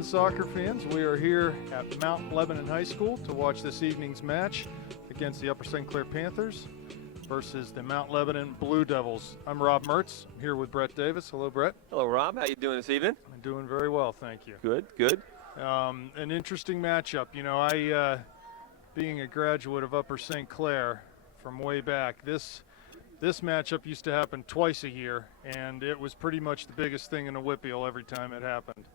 Lebanon soccer fans. We are here at Mount Lebanon High School to watch this evening's match against the Upper St. Clair Panthers versus the Mount Lebanon Blue Devils. I'm Rob Mertz. I'm here with Brett Davis. Hello, Brett. Hello, Rob. How you doing this evening? I'm doing very well, thank you. Good, good. An interesting matchup. You know, I, being a graduate of Upper St. Clair from way back, this matchup used to happen twice a year, and it was pretty much the biggest thing in a Whitfield every time it happened.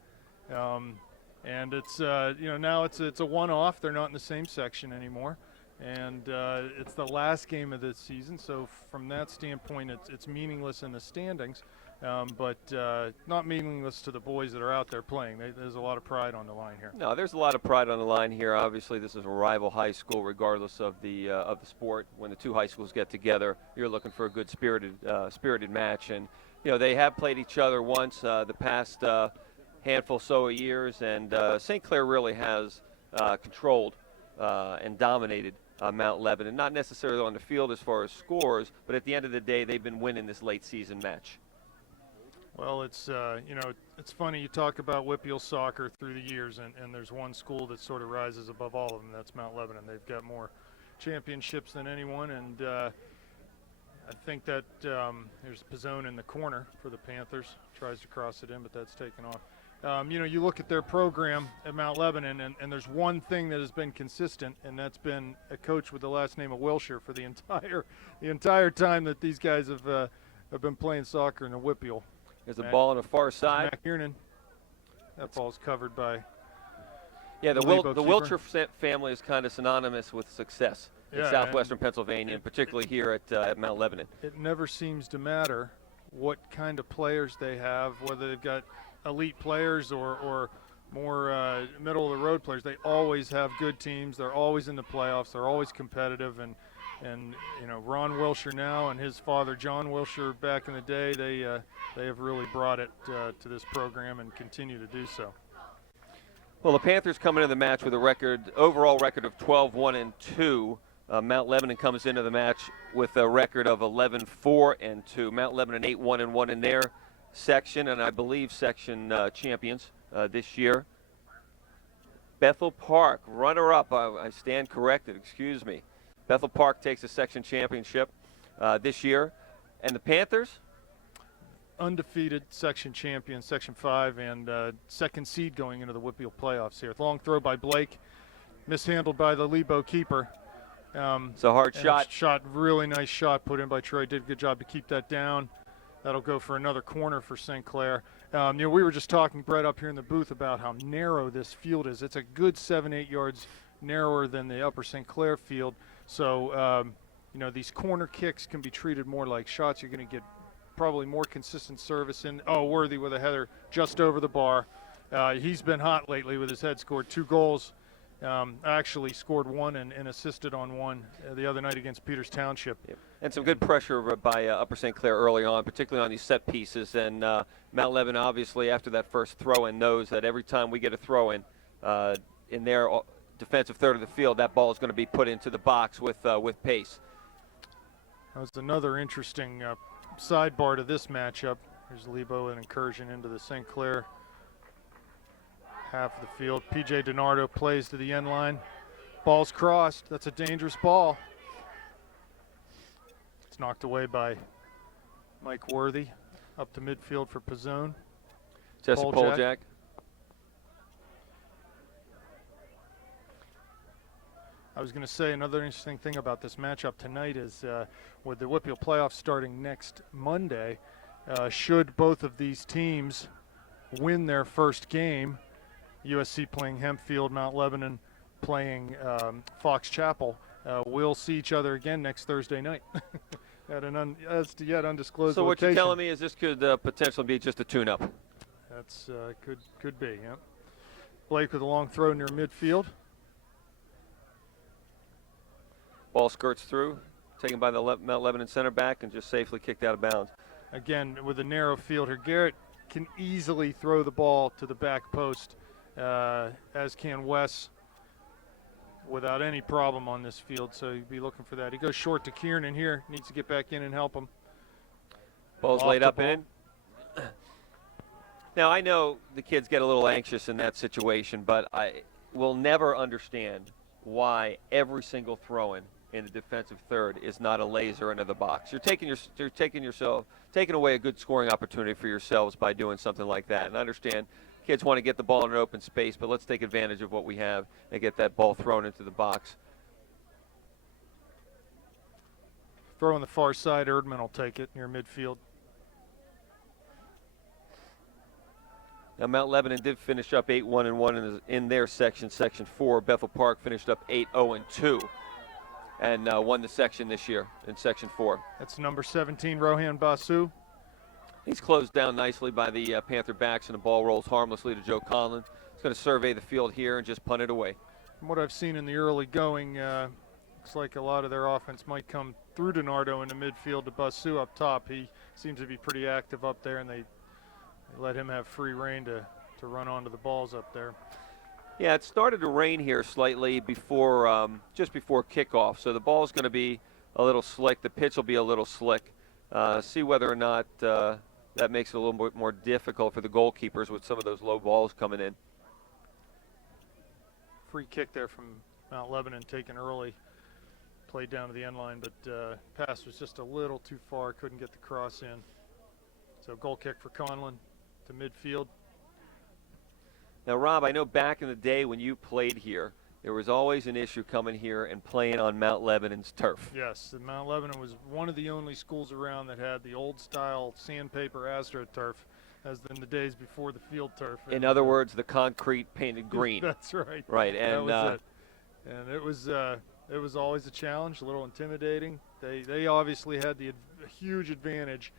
And it's, you know, now it's a one-off. They're not in the same section anymore. And it's the last game of this season, so from that standpoint, it's meaningless in the standings, but not meaningless to the boys that are out there playing. There's a lot of pride on the line here. No, there's a lot of pride on the line here. Obviously, this is a rival high school, regardless of the sport. When the two high schools get together, you're looking for a good spirited match. And you know, they have played each other once the past handful so of years, and St. Clair really has controlled and dominated Mount Lebanon, not necessarily on the field as far as scores, but at the end of the day, they've been winning this late season match. Well, it's, you know, it's funny you talk about Whitfield soccer through the years, and there's one school that sort of rises above all of them. That's Mount Lebanon. They've got more championships than anyone, and I think that there's Pizzone in the corner for the Panthers. Tries to cross it in, but that's taken off. You know, you look at their program at Mount Lebanon, and there's one thing that has been consistent, and that's been a coach with the last name of Wilshire for the entire time that these guys have been playing soccer in the Whitfield. There's a ball on the far side. Mac Kiernan. That ball's covered by. Yeah, the Wilshire family is kind of synonymous with success in southwestern Pennsylvania, and particularly here at Mount Lebanon. It never seems to matter what kind of players they have, whether they've got elite players or more middle-of-the-road players. They always have good teams. They're always in the playoffs. They're always competitive. And you know, Ron Wilshire now and his father John Wilshire back in the day, they have really brought it to this program and continue to do so. Well, the Panthers come into the match with a overall record of 12-1-2. Mount Lebanon comes into the match with a record of 11-4-2. Mount Lebanon 8-1-1 in their section, and I believe section champions this year. Bethel Park, runner-up. I stand corrected, excuse me. Bethel Park takes a section championship this year. And the Panthers? Undefeated section champion, section 5, and second seed going into the Whitfield playoffs here. Long throw by Blake, mishandled by the Lebo keeper. It's a hard shot. Really nice shot put in by Troy. Did a good job to keep that down. That'll go for another corner for St. Clair. You know, we were just talking, Brett, up here in the booth about how narrow this field is. It's a good 7-8 yards narrower than the Upper St. Clair field. So, you know, these corner kicks can be treated more like shots. You're going to get probably more consistent service in. Oh, Worthy with a header just over the bar. He's been hot lately with his head. Scored 2 goals. Actually scored 1 and assisted on 1 the other night against Peters Township. Yep. And some good pressure by Upper St. Clair early on, particularly on these set pieces. And Mount Lebanon, obviously, after that first throw-in, knows that every time we get a throw-in in their defensive third of the field, that ball is going to be put into the box with pace. That was another interesting sidebar to this matchup. Here's Lebo, an incursion into the St. Clair half of the field. P.J. DiNardo plays to the end line. Ball's crossed. That's a dangerous ball. It's knocked away by Mike Worthy. Up to midfield for Pizzone. Jesse Poljak. I was going to say another interesting thing about this matchup tonight is with the Whitfield playoffs starting next Monday, should both of these teams win their first game, USC playing Hempfield, Mount Lebanon playing Fox Chapel, we'll see each other again next Thursday night at an yet undisclosed So what location. you're telling me is this could potentially be just a tune-up? That's could be, yeah. Blake with a long throw near midfield. Ball skirts through, taken by the Mount Lebanon center back, and just safely kicked out of bounds. Again, with a narrow field here, Garrett can easily throw the ball to the back post, as can Wes, without any problem on this field. So you'd be looking for that. He goes short to Kiernan here. Needs to get back in and help him. Ball's laid up in. Now, I know the kids get a little anxious in that situation, but I will never understand why every single throw-in in the defensive third is not a laser into the box. You're taking away a good scoring opportunity for yourselves by doing something like that. And I understand kids want to get the ball in an open space, but let's take advantage of what we have and get that ball thrown into the box. Throw on the far side, Erdman will take it near midfield. Now, Mount Lebanon did finish up 8-1-1 in their section, Section 4. Bethel Park finished up 8-0-2 and won the section this year in Section 4. That's number 17, Rohan Basu. He's closed down nicely by the Panther backs, and the ball rolls harmlessly to Joe Conlon. He's going to survey the field here and just punt it away. From what I've seen in the early going, looks like a lot of their offense might come through DiNardo into midfield to Basu up top. He seems to be pretty active up there, and they let him have free rein to run onto the balls up there. Yeah, it started to rain here slightly before, just before kickoff, so the ball's going to be a little slick. The pitch will be a little slick. See whether or not that makes it a little bit more difficult for the goalkeepers with some of those low balls coming in. Free kick there from Mount Lebanon taken early. Played down to the end line, but pass was just a little too far. Couldn't get the cross in. So goal kick for Conlon to midfield. Now, Rob, I know back in the day when you played here, there was always an issue coming here and playing on Mount Lebanon's turf. Yes, the Mount Lebanon was one of the only schools around that had the old-style sandpaper AstroTurf, as in the days before the field turf. In other words, the concrete painted green. That's right. Right, and that was it. And it was always a challenge, a little intimidating. They obviously had the huge advantage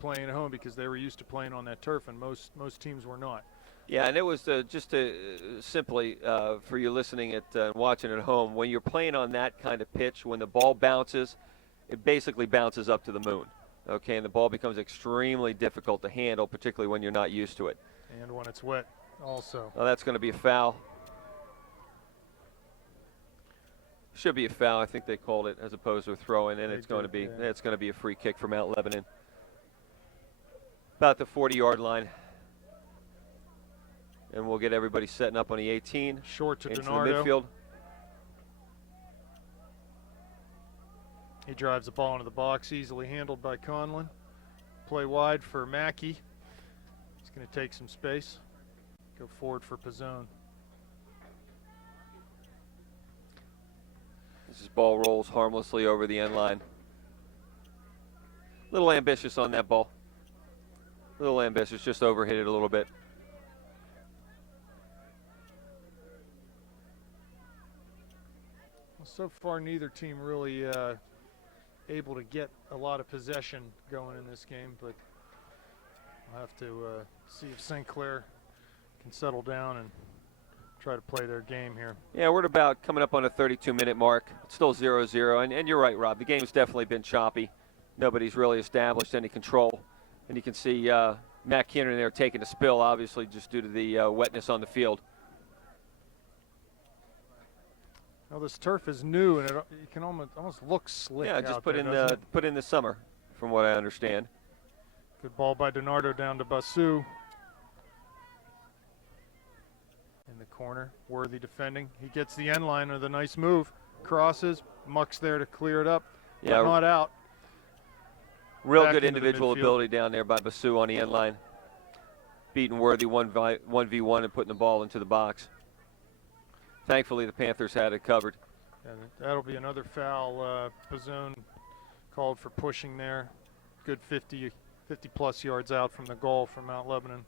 playing at home because they were used to playing on that turf, and most teams were not. Yeah, and it was just to simply for you listening and watching at home, when you're playing on that kind of pitch, when the ball bounces, it basically bounces up to the moon. Okay, and the ball becomes extremely difficult to handle, particularly when you're not used to it. And when it's wet also. Well, that's going to be a foul. Should be a foul. I think they called it as opposed to a throw-in, and it's going to be a free kick for Mount Lebanon. About the 40-yard line. And we'll get everybody setting up on the 18. Short to into DiNardo. the midfield. He drives the ball into the box, easily handled by Conlon. Play wide for Mackey. He's going to take some space. Go forward for Pizzone. This ball rolls harmlessly over the end line. A little ambitious on that ball. A little ambitious, just overhit it a little bit. So far, neither team really able to get a lot of possession going in this game, but we'll have to see if St. Clair can settle down and try to play their game here. Yeah, we're at about coming up on a 32-minute mark. It's still 0-0, and you're right, Rob. The game's definitely been choppy. Nobody's really established any control, and you can see Matt Keenan there taking a spill, obviously just due to the wetness on the field. Well, this turf is new, and it can almost look slick. Yeah, just out put there, in the summer, from what I understand. Good ball by DiNardo down to Basu. In the corner, Worthy defending. He gets the end line with a nice move. Crosses, Muck's there to clear it up. Yeah, not out. Real Back good into the individual midfield. ability down there by Basu on the end line. Beating Worthy 1v1 and putting the ball into the box. Thankfully, the Panthers had it covered. And that'll be another foul. Pizzone called for pushing there. Good 50 plus yards out from the goal from Mount Lebanon.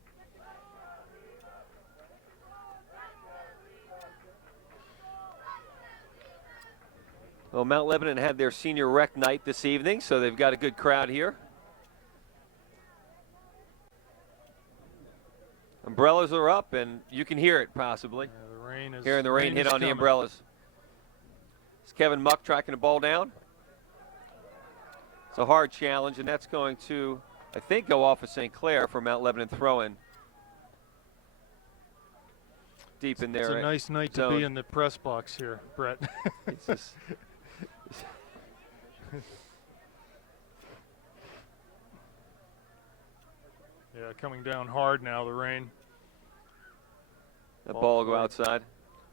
Well, Mount Lebanon had their senior rec night this evening, so they've got a good crowd here. Umbrellas are up, and you can hear it possibly. Yeah, the rain is Hearing the rain hit on coming. the umbrellas. It's Kevin Muck tracking the ball down. It's a hard challenge, and that's going to, I think, go off of St. Clair for Mount Lebanon throw-in. Deep in there. It's a nice night to be in the press box here, Brett. It's just, Yeah, coming down hard now, the rain. The ball will go outside.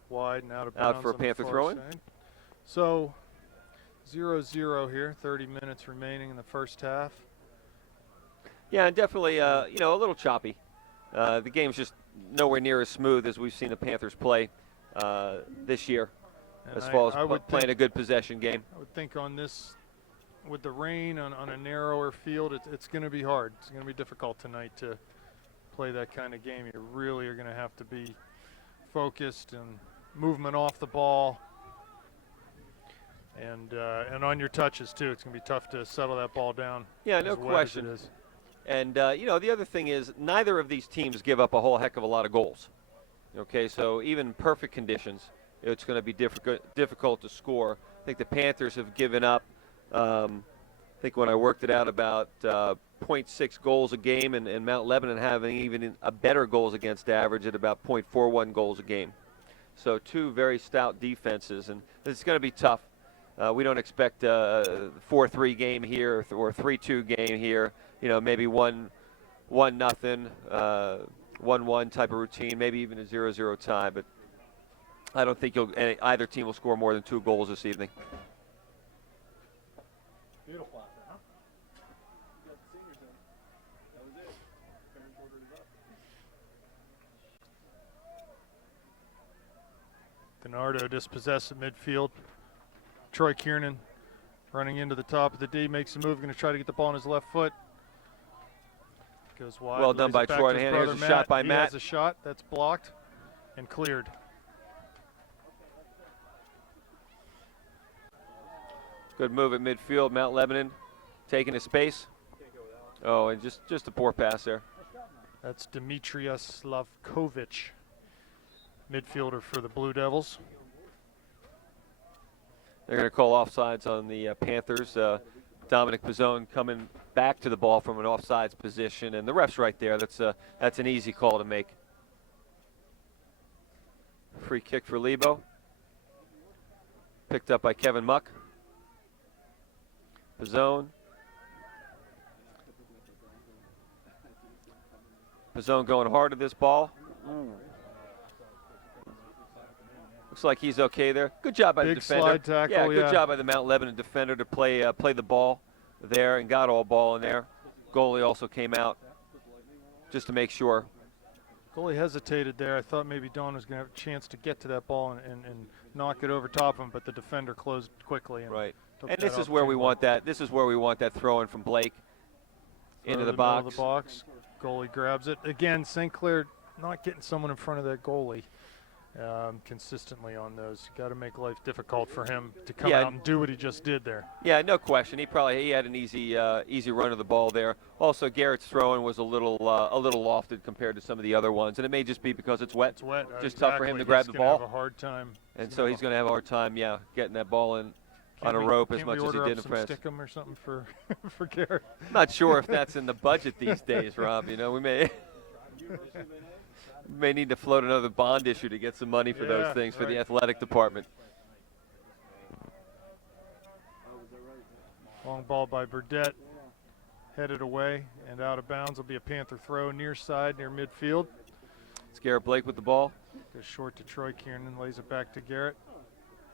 Wide and out of bounds. Out for a Panther throw-in. So 0-0 here, 30 minutes remaining in the first half. Yeah, and definitely, you know, a little choppy. The game's just nowhere near as smooth as we've seen the Panthers play this year, And as far as playing a good possession game. I would think on this, with the rain on a narrower field, it's going to be hard. It's going to be difficult tonight to play that kind of game. You really are going to have to be focused and movement off the ball. And on your touches, too. It's going to be tough to settle that ball down. Yeah, no question. And, you know, the other thing is neither of these teams give up a whole heck of a lot of goals. Okay, so even perfect conditions, it's going to be difficult to score. I think the Panthers have given up, I think when I worked it out, about 0.6 goals a game, and Mount Lebanon having even a better goals against average at about 0.41 goals a game. So two very stout defenses, and it's going to be tough. We don't expect a 4-3 game here or 3-2 game here. You know, maybe 1-0, 1-1 type of routine, maybe even a 0-0 tie. But I don't think either team will score more than 2 goals this evening. Beautiful out there, huh? You got the seniors in. That was it. Parents ordered it up. DiNardo dispossessed at midfield. Troy Kiernan running into the top of the D, makes a move, going to try to get the ball on his left foot. Goes wide. Well done by Troy. Here's a shot by Matt. He has a shot that's blocked and cleared. Good move at midfield. Mount Lebanon taking his space. Oh, and just a poor pass there. That's Dimitrios Slavkovic, midfielder for the Blue Devils. They're going to call offsides on the Panthers. Dominic Pizzone coming back to the ball from an offsides position, and the ref's right there. That's an easy call to make. Free kick for Lebo. Picked up by Kevin Muck. Pizzone. Pizzone going hard at this ball. Looks like he's okay there. Good job by the defender. Slide tackle, good job by the Mount Lebanon defender to play the ball there and got all ball in there. Goalie also came out just to make sure. Goalie hesitated there. I thought maybe Don was going to have a chance to get to that ball and knock it over top of him, but the defender closed quickly. Right. And this is where we want that. This is where we want that throw in from Blake into the box. Middle of the box. Goalie grabs it again. St. Clair not getting someone in front of that goalie consistently on those. You got to make life difficult for him to come out and do what he just did there. Yeah, no question. He had an easy run of the ball there. Also, Garrett's throw-in was a little lofted compared to some of the other ones, and it may just be because it's wet. It's wet. Just tough for him to grab the ball. He's going to have a hard time. And so he's going to have a hard time, getting that ball in on a rope as much as he did in France. Stick him or something for for Garrett. I'm not sure if that's in the budget these days, Rob. You know, we may need to float another bond issue to get some money for those things for the athletic department. Long ball by Burdett, headed away and out of bounds. Will be a Panther throw near side, near midfield. It's Garrett Blake with the ball. Goes short to Troy Kiernan, lays it back to Garrett.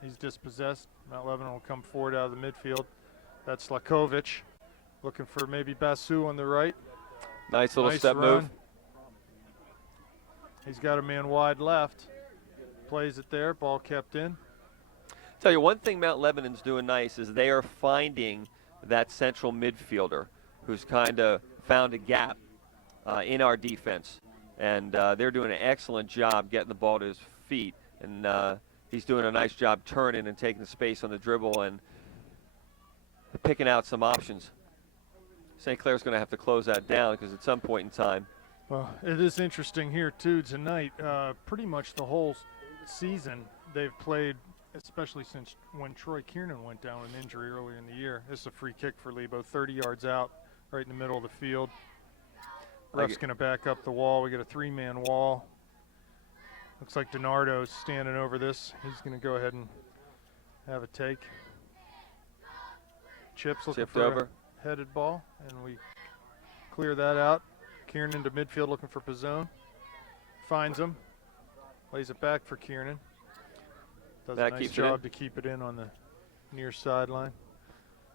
He's dispossessed. Mount Lebanon will come forward out of the midfield. That's Slakovic looking for maybe Basu on the right. Nice little step move. He's got a man wide left. Plays it there. Ball kept in. Tell you one thing Mount Lebanon's doing nice is they are finding that central midfielder who's kind of found a gap in our defense. And they're doing an excellent job getting the ball to his feet. And he's doing a nice job turning and taking the space on the dribble and picking out some options. St. Clair's going to have to close that down because at some point in time. Well, it is interesting here, too, tonight. Pretty much the whole season they've played, especially since when Troy Kiernan went down with an injury earlier in the year. This is a free kick for Lebo, 30 yards out, right in the middle of the field. Ref's going to back up the wall. We got a 3-man wall. Looks like DiNardo's standing over this. He's going to go ahead and have a take. Chips looking for a headed ball, and we clear that out. Kiernan to midfield looking for Pizzone. Finds him. Lays it back for Kiernan. Does Matt a nice keeps it job in. to keep it in on the near sideline.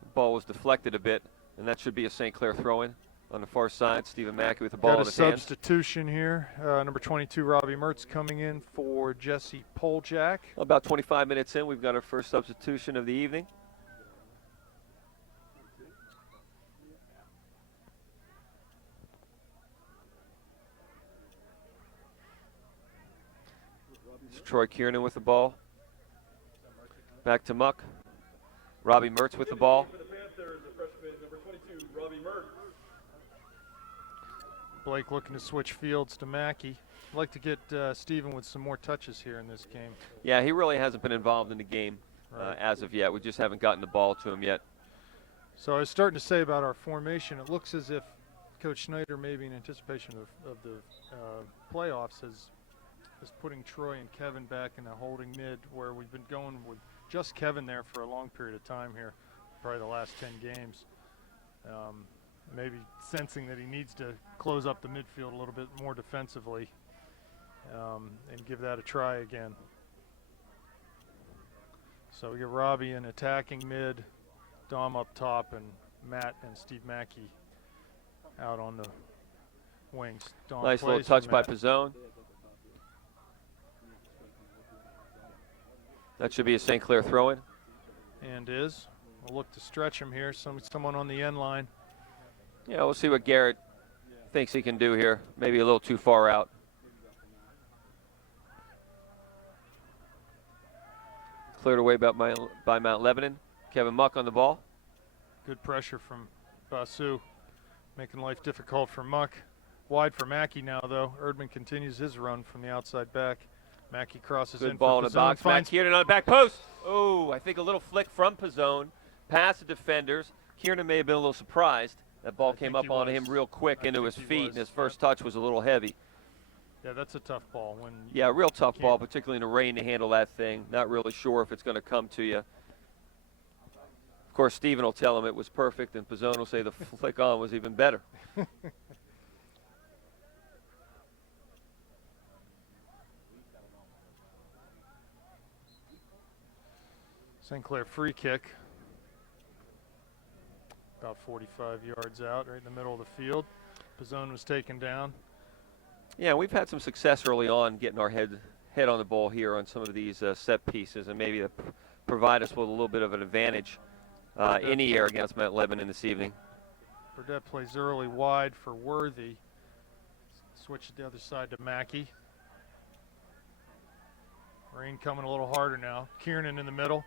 The ball was deflected a bit, and that should be a St. Clair throw-in on the far side. Stephen Mackey with the ball Got in a his hands. substitution here. Number 22, Robbie Mertz, coming in for Jesse Poljak. About 25 minutes in, we've got our first substitution of the evening. It's Troy Kiernan with the ball. Back to Muck. Robbie Mertz with the ball. For the Panthers, the freshman, number 22, Robbie Mertz. Blake looking to switch fields to Mackey. I'd like to get Steven with some more touches here in this game. Yeah, he really hasn't been involved in the game Right. as of yet. We just haven't gotten the ball to him yet. So I was starting to say about our formation, it looks as if Coach Schneider, maybe in anticipation of the playoffs, is putting Troy and Kevin back in a holding mid, where we've been going with just Kevin there for a long period of time here, probably the last 10 games. Maybe sensing that he needs to close up the midfield a little bit more defensively and give that a try again. So we get Robbie in attacking mid, Dom up top, and Matt and Steve Mackey out on the wings. Dom Nice little plays for touch by Matt. Pizzone. That should be a St. Clair throw-in. And is. We'll look to stretch him here. Someone on the end line. Yeah, we'll see what Garrett thinks he can do here. Maybe a little too far out. Cleared away by Mount Lebanon. Kevin Muck on the ball. Good pressure from Basu, making life difficult for Muck. Wide for Mackey now, though. Erdman continues his run from the outside back. Mackey crosses in Good ball for in the Pizzone, box. Matt finds Kiernan on the back post. Oh, I think a little flick from Pizzone. Past the defenders. Kiernan may have been a little surprised. That ball came think up he on was. him real quick I into think his he feet, was, and his yeah. first touch was a little heavy. Yeah, that's a tough ball. When Yeah, real tough Can't- ball, particularly in the rain to handle that thing. Not really sure if it's going to come to you. Of course, Steven will tell him it was perfect, and Pizzone will say the flick on was even better. St. Clair free kick. About 45 yards out, right in the middle of the field. Pizzone was taken down. Yeah, we've had some success early on getting our head on the ball here on some of these set pieces, and maybe to provide us with a little bit of an advantage in the air against Mount Lebanon this evening. Burdette plays early wide for Worthy. Switch to the other side to Mackey. Rain coming a little harder now. Kiernan in the middle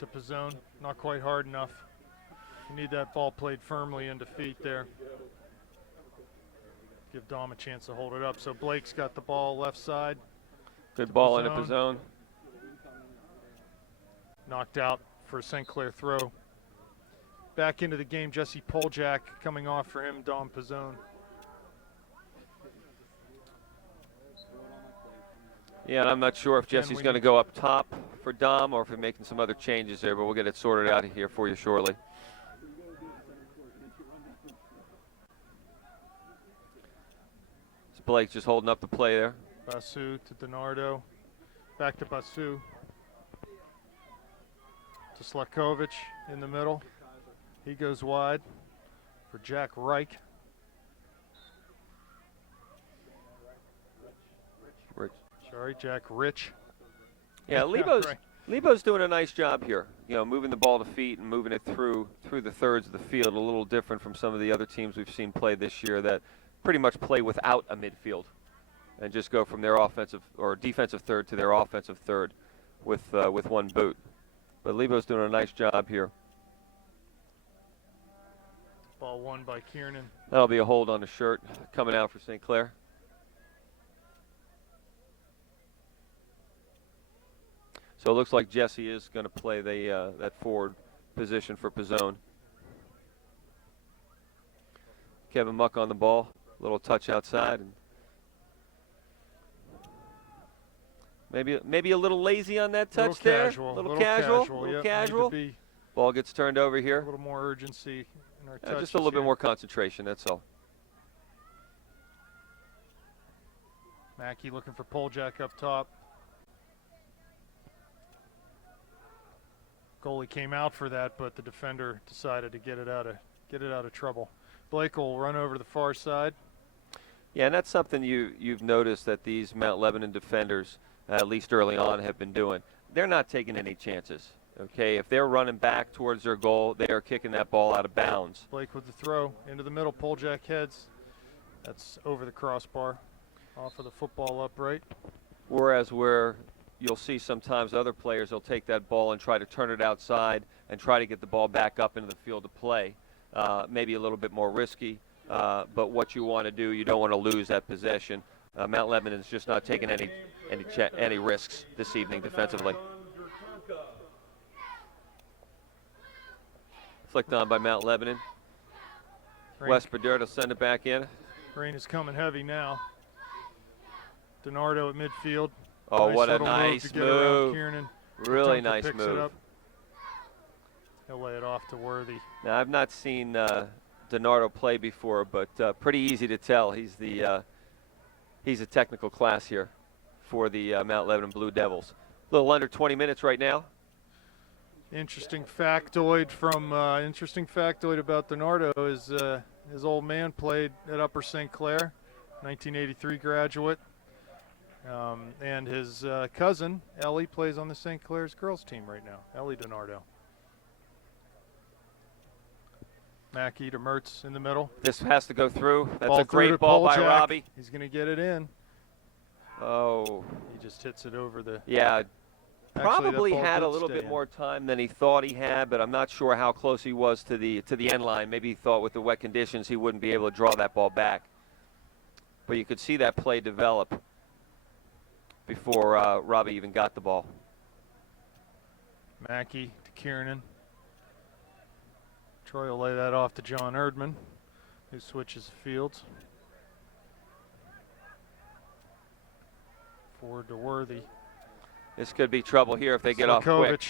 to Pizzone. Not quite hard enough. You need that ball played firmly into feet there. Give Dom a chance to hold it up. So Blake's got the ball left side. Good To ball into Pizzone. Pizzone. Knocked out for a St. Clair throw. Back into the game, Jesse Poljak coming off for him, Dom Pizzone. Yeah, and I'm not sure if Again, Jesse's we going to need- go up top for Dom or if he's making some other changes there, but we'll get it sorted out here for you shortly. Blake's just holding up the play there. Basu to Donardo. Back to Basu. To Slakovic in the middle. He goes wide for Jack Reich. Rich. Sorry, Jack Rich. Yeah, Lebo's Right. Lebo's doing a nice job here. You know, moving the ball to feet and moving it through the thirds of the field. A little different from some of the other teams we've seen play this year that pretty much play without a midfield and just go from their offensive or defensive third to their offensive third with one boot. But Lebo's doing a nice job here. Ball won by Kiernan. That'll be a hold on the shirt coming out for St. Clair. So it looks like Jesse is going to play that forward position for Pizzone. Kevin Muck on the ball. Little touch outside. And maybe a little lazy on that touch there. Little casual. casual. Little Yep, casual. Need to be Ball gets turned over a here. little more urgency in our touches Just a little bit here. more concentration, that's all. Mackey looking for Poljack up top. Goalie came out for that, but the defender decided to get it out of trouble. Blake will run over to the far side. Yeah, and that's something you've noticed that these Mount Lebanon defenders, at least early on, have been doing. They're not taking any chances. Okay, if they're running back towards their goal, they are kicking that ball out of bounds. Blake with the throw into the middle. Poljack heads. That's over the crossbar, off of the football upright. Whereas where you'll see sometimes other players will take that ball and try to turn it outside and try to get the ball back up into the field of play. Maybe a little bit more risky, but what you want to do, you don't want to lose that possession. Mount Lebanon is just not taking any risks this evening defensively. Flicked on by Mount Lebanon. Wes Bedard will send it back in. Rain is coming heavy now. DiNardo at midfield. Oh, what a little nice to get around move. Kiernan. Really Duncan nice picks it move. up. He'll lay it off to Worthy. Now, I've not seen DiNardo play before, but pretty easy to tell. He's a technical class here for the Mount Lebanon Blue Devils. A little under 20 minutes right now. Interesting factoid about DiNardo is his old man played at Upper St. Clair, 1983 graduate, and his cousin Ellie plays on the St. Clair's girls team right now. Ellie DiNardo. Mackey to Mertz in the middle. This has to go through. That's Ball a great ball by Poljack. Robbie. He's going to get it in. Oh. He just hits it over the. Yeah. Probably that ball had a did little stay bit in. more time than he thought he had, but I'm not sure how close he was to the end line. Maybe he thought with the wet conditions he wouldn't be able to draw that ball back. But you could see that play develop before Robbie even got the ball. Mackey to Kiernan. Troy will lay that off to John Erdman, who switches fields. Forward to Worthy. This could be trouble here if they get off quick.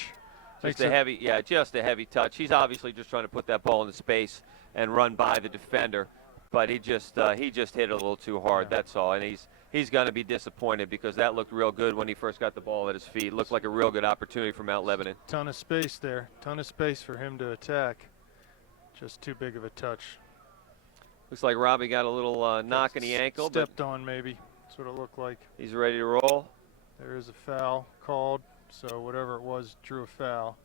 Just Just a heavy touch. He's obviously just trying to put that ball into space and run by the defender, but he just hit it a little too hard. Yeah. That's all. And he's going to be disappointed because that looked real good when he first got the ball at his feet. Looked like a real good opportunity for Mount Lebanon. Ton of space there. Ton of space for him to attack. Just too big of a touch. Looks like Robbie got a little knock in the ankle, but Stepped on maybe. That's what it looked like. he's ready to roll. There is a foul called, so whatever it was drew a foul.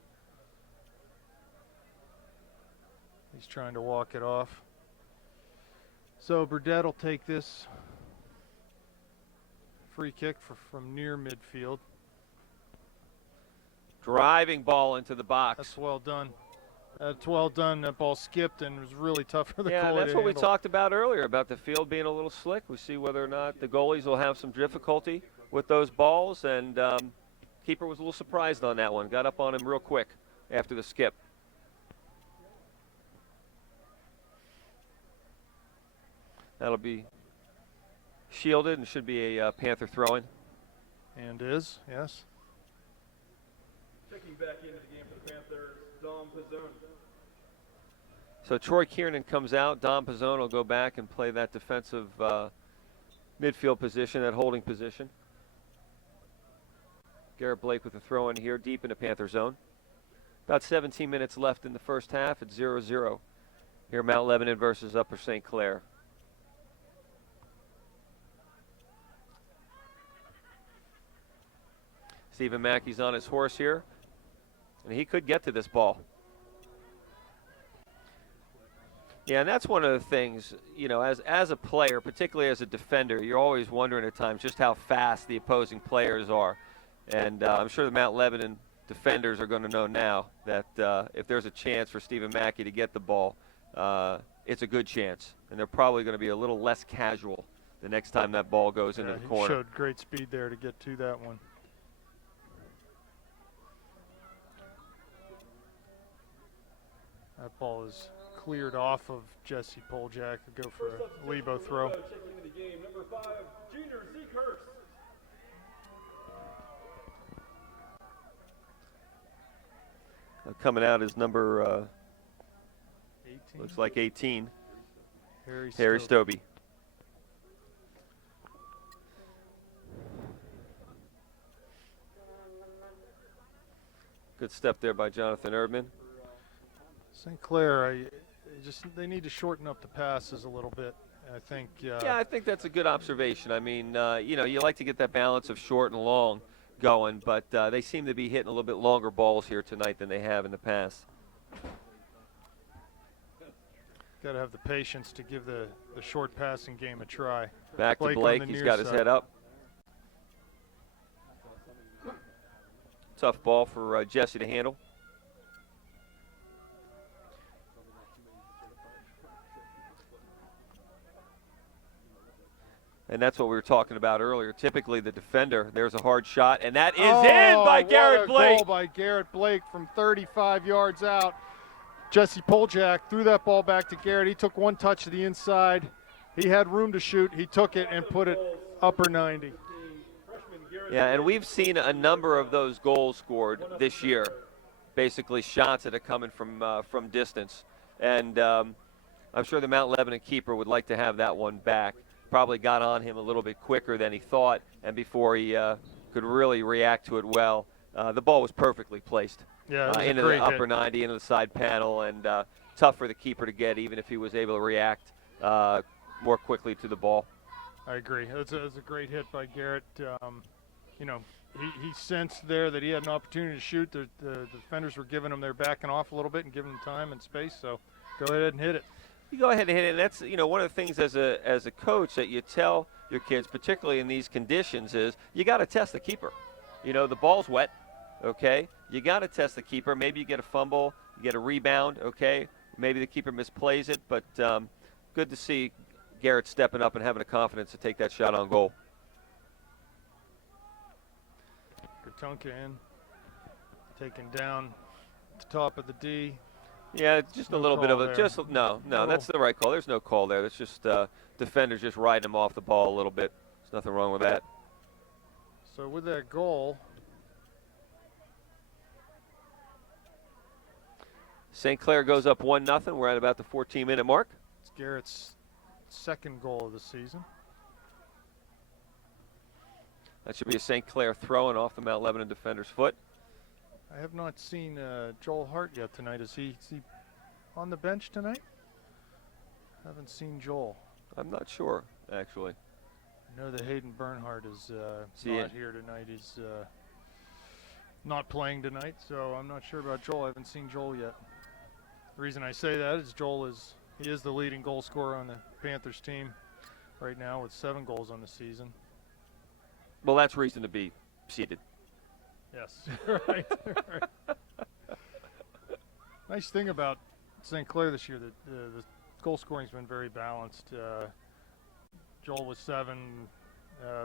He's trying to walk it off. So Burdett will take this free kick from near midfield. Driving ball into the box. That's well done. That's well done. That ball skipped and was really tough for the Yeah, goalie that's to what we handle. talked about earlier, about the field being a little slick. We see whether or not the goalies will have some difficulty with those balls, and keeper was a little surprised on that one. Got up on him real quick after the skip. That'll be shielded and should be a Panther throw-in. And is, yes. Checking back into the game for the Panthers, Dom Pizzone. So Troy Kiernan comes out. Don Pizzone will go back and play that defensive midfield position, that holding position. Garrett Blake with a throw in here deep into Panther zone. About 17 minutes left in the first half at 0-0. Here Mount Lebanon versus Upper St. Clair. Stephen Mackey's on his horse here, and he could get to this ball. Yeah, and that's one of the things, you know, as a player, particularly as a defender, you're always wondering at times just how fast the opposing players are. And I'm sure the Mount Lebanon defenders are going to know now that if there's a chance for Stephen Mackey to get the ball, it's a good chance. And they're probably going to be a little less casual the next time that ball goes into the He corner. showed great speed there to get to that one. That ball is cleared off of Jesse Poljack to go for a Lebo throw. Checking into the game, number 5, Junior Zeekhurst. Coming out is number, 18. looks like 18, Harry Harry Stowe. Stobie. Good step there by Jonathan Erdman. St. Clair, they need to shorten up the passes a little bit. I think. Yeah, I think that's a good observation. I mean, you like to get that balance of short and long going, but they seem to be hitting a little bit longer balls here tonight than they have in the past. Got to have the patience to give the short passing game a try. Back to Blake. He's got his head up. Tough ball for Jesse to handle. And that's what we were talking about earlier. Typically, the defender, there's a hard shot, and that is in by Garrett Blake. Goal by Garrett Blake from 35 yards out. Jesse Poljak threw that ball back to Garrett. He took one touch to the inside. He had room to shoot. He took it and put it upper 90. Yeah, and we've seen a number of those goals scored this year, basically shots that are coming from distance. And I'm sure the Mount Lebanon keeper would like to have that one back. Probably got on him a little bit quicker than he thought, and before he could really react to it well. The ball was perfectly placed into the upper 90, into the side panel, and tough for the keeper to get, even if he was able to react more quickly to the ball. I agree. It's a great hit by Garrett. He sensed there that he had an opportunity to shoot. The defenders were giving him, they're backing off a little bit and giving him time and space, so go ahead and hit it. You go ahead and hit it, and that's one of the things as a coach that you tell your kids, particularly in these conditions, is you got to test the keeper. The ball's wet, okay? You got to test the keeper. Maybe you get a fumble, you get a rebound, okay? Maybe the keeper misplays it, but good to see Garrett stepping up and having the confidence to take that shot on goal. Gatunka in, taken down at the top of the D. Yeah, just a little bit of a there. No, that's the right call. There's no call there. That's just defenders just riding him off the ball a little bit. There's nothing wrong with that. So with that goal, St. Clair goes up 1-0. We're at about the 14-minute mark. it's Garrett's second goal of the season. That should be a St. Clair throwing off the Mount Lebanon defender's foot. I have not seen Joel Hart yet tonight. Is he on the bench tonight? Haven't seen Joel. I'm not sure, actually. I know that Hayden Bernhardt is not here tonight. He's not playing tonight, so I'm not sure about Joel. I haven't seen Joel yet. The reason I say that is he is the leading goal scorer on the Panthers team right now with 7 goals on the season. Well, that's reason to be seated. Yes, right. Nice thing about St. Clair this year, that the goal scoring's been very balanced. Joel with 7.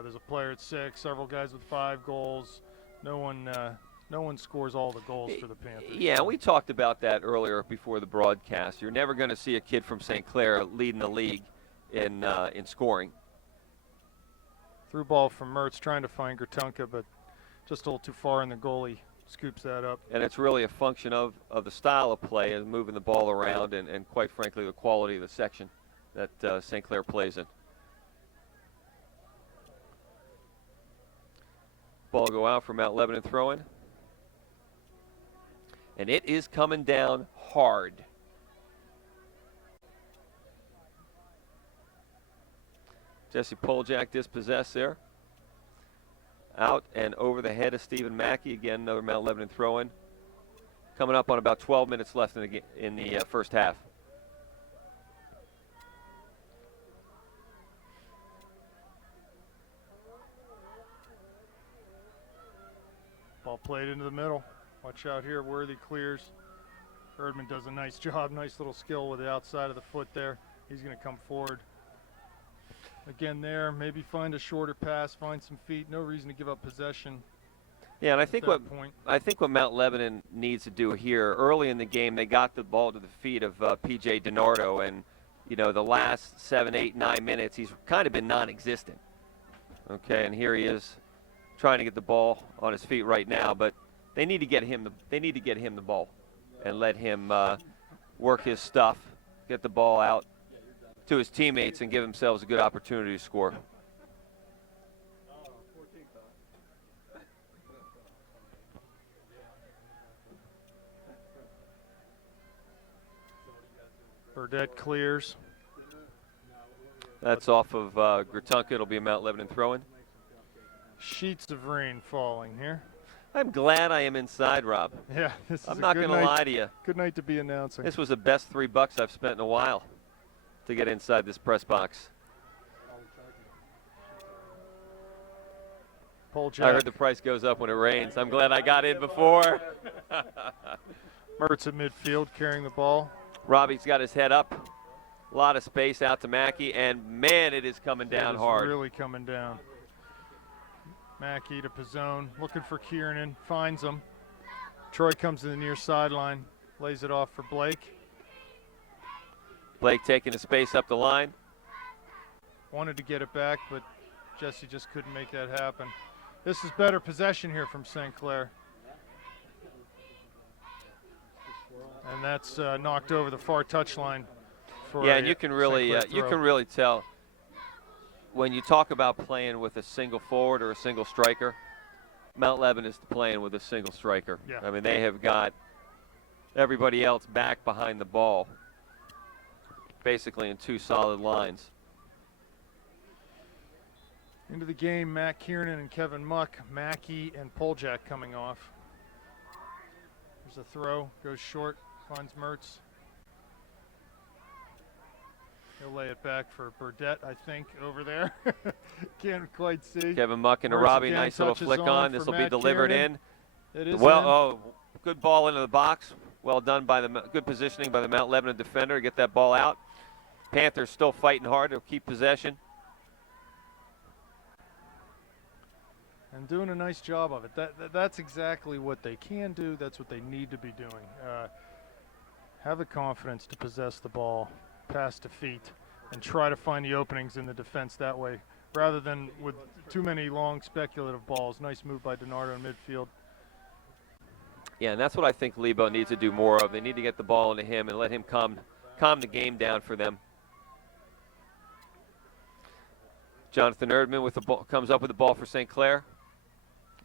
There's a player at 6. Several guys with 5 goals. No one scores all the goals for the Panthers. Yeah, we talked about that earlier before the broadcast. You're never going to see a kid from St. Clair leading the league in scoring. Through ball from Mertz, trying to find Gatunka, but just a little too far, and the goalie scoops that up. And it's really a function of the style of play and moving the ball around and quite frankly, the quality of the section that St. Clair plays in. Ball go out for Mount Lebanon throw-in. And it is coming down hard. Jesse Poljak dispossessed there. Out and over the head of Stephen Mackey. Again, another Mount Lebanon throw-in. Coming up on about 12 minutes left in the first half. Ball played into the middle. Watch out here, Worthy clears. Erdman does a nice job, nice little skill with the outside of the foot there. He's going to come forward. Again there, maybe find a shorter pass, find some feet. No reason to give up possession. Yeah, and I think what Mount Lebanon needs to do here, early in the game, they got the ball to the feet of P.J. DiNardo, and the last 7, 8, 9 minutes, he's kind of been non-existent. Okay, and here he is, trying to get the ball on his feet right now, but they need to get him the ball and let him work his stuff, get the ball out to his teammates and give themselves a good opportunity to score. Burdette clears. That's off of Gratunka. It'll be a Mount Lebanon throw-in. Sheets of rain falling here. I'm glad I am inside, Rob. Yeah, this is I'm a not good going to night. lie to you. Good night to be announcing. This was the best $3 I've spent in a while to get inside this press box. Pole I jack. heard the price goes up when it rains. I'm glad I got in before. Mertz at midfield carrying the ball. Robbie's got his head up. A lot of space out to Mackey, and man, it is coming down It is hard. really coming down. Mackey to Pizzone, looking for Kiernan, finds him. Troy comes to the near sideline, lays it off for Blake. Blake taking the space up the line. Wanted to get it back, but Jesse just couldn't make that happen. This is better possession here from St. Clair. And that's knocked over the far touchline. Yeah, and you can really tell when you talk about playing with a single forward or a single striker. Mount Lebanon is playing with a single striker. Yeah. I mean, they have got everybody else back behind the ball, basically in two solid lines. Into the game, Matt Kiernan and Kevin Muck, Mackey and Poljak coming off. There's a throw, goes short, finds Mertz. He'll lay it back for Burdette, I think, over there. Can't quite see. Kevin Muck and a Mertz Robbie, again, nice little touches flick on. for This will be Matt delivered Kiernan. in. It is Well, in. oh, good ball into the box. Well done by the good positioning by the Mount Lebanon defender to get that ball out. Panthers still fighting hard to keep possession. And doing a nice job of it. That's exactly what they can do. That's what they need to be doing. Have the confidence to possess the ball, pass to feet, and try to find the openings in the defense that way, rather than with too many long speculative balls. Nice move by DiNardo in midfield. Yeah, and that's what I think Lebo needs to do more of. They need to get the ball into him and let him calm the game down for them. Jonathan Erdman with the ball, comes up with the ball for St. Clair,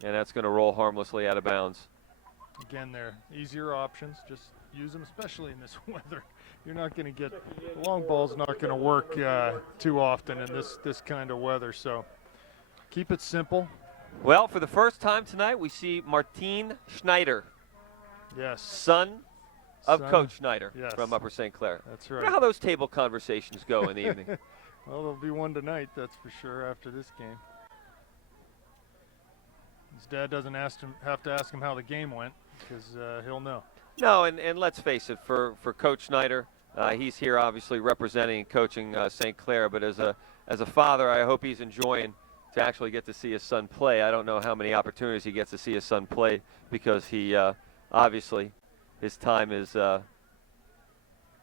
and that's going to roll harmlessly out of bounds. Again, they're easier options. Just use them, especially in this weather. You're not going to get the long ball's not going to work too often in this kind of weather. So keep it simple. Well, for the first time tonight, we see Martin Schneider, Yes. son of Coach Schneider Yes. from Upper St. Clair. That's I right. wonder how those table conversations go in the evening. Well, there'll be one tonight, that's for sure, after this game. His dad doesn't have to ask him how the game went, because he'll know. No, and let's face it, for Coach Schneider, he's here obviously representing and coaching St. Clair, but as a father, I hope he's enjoying to actually get to see his son play. I don't know how many opportunities he gets to see his son play, because he obviously his time is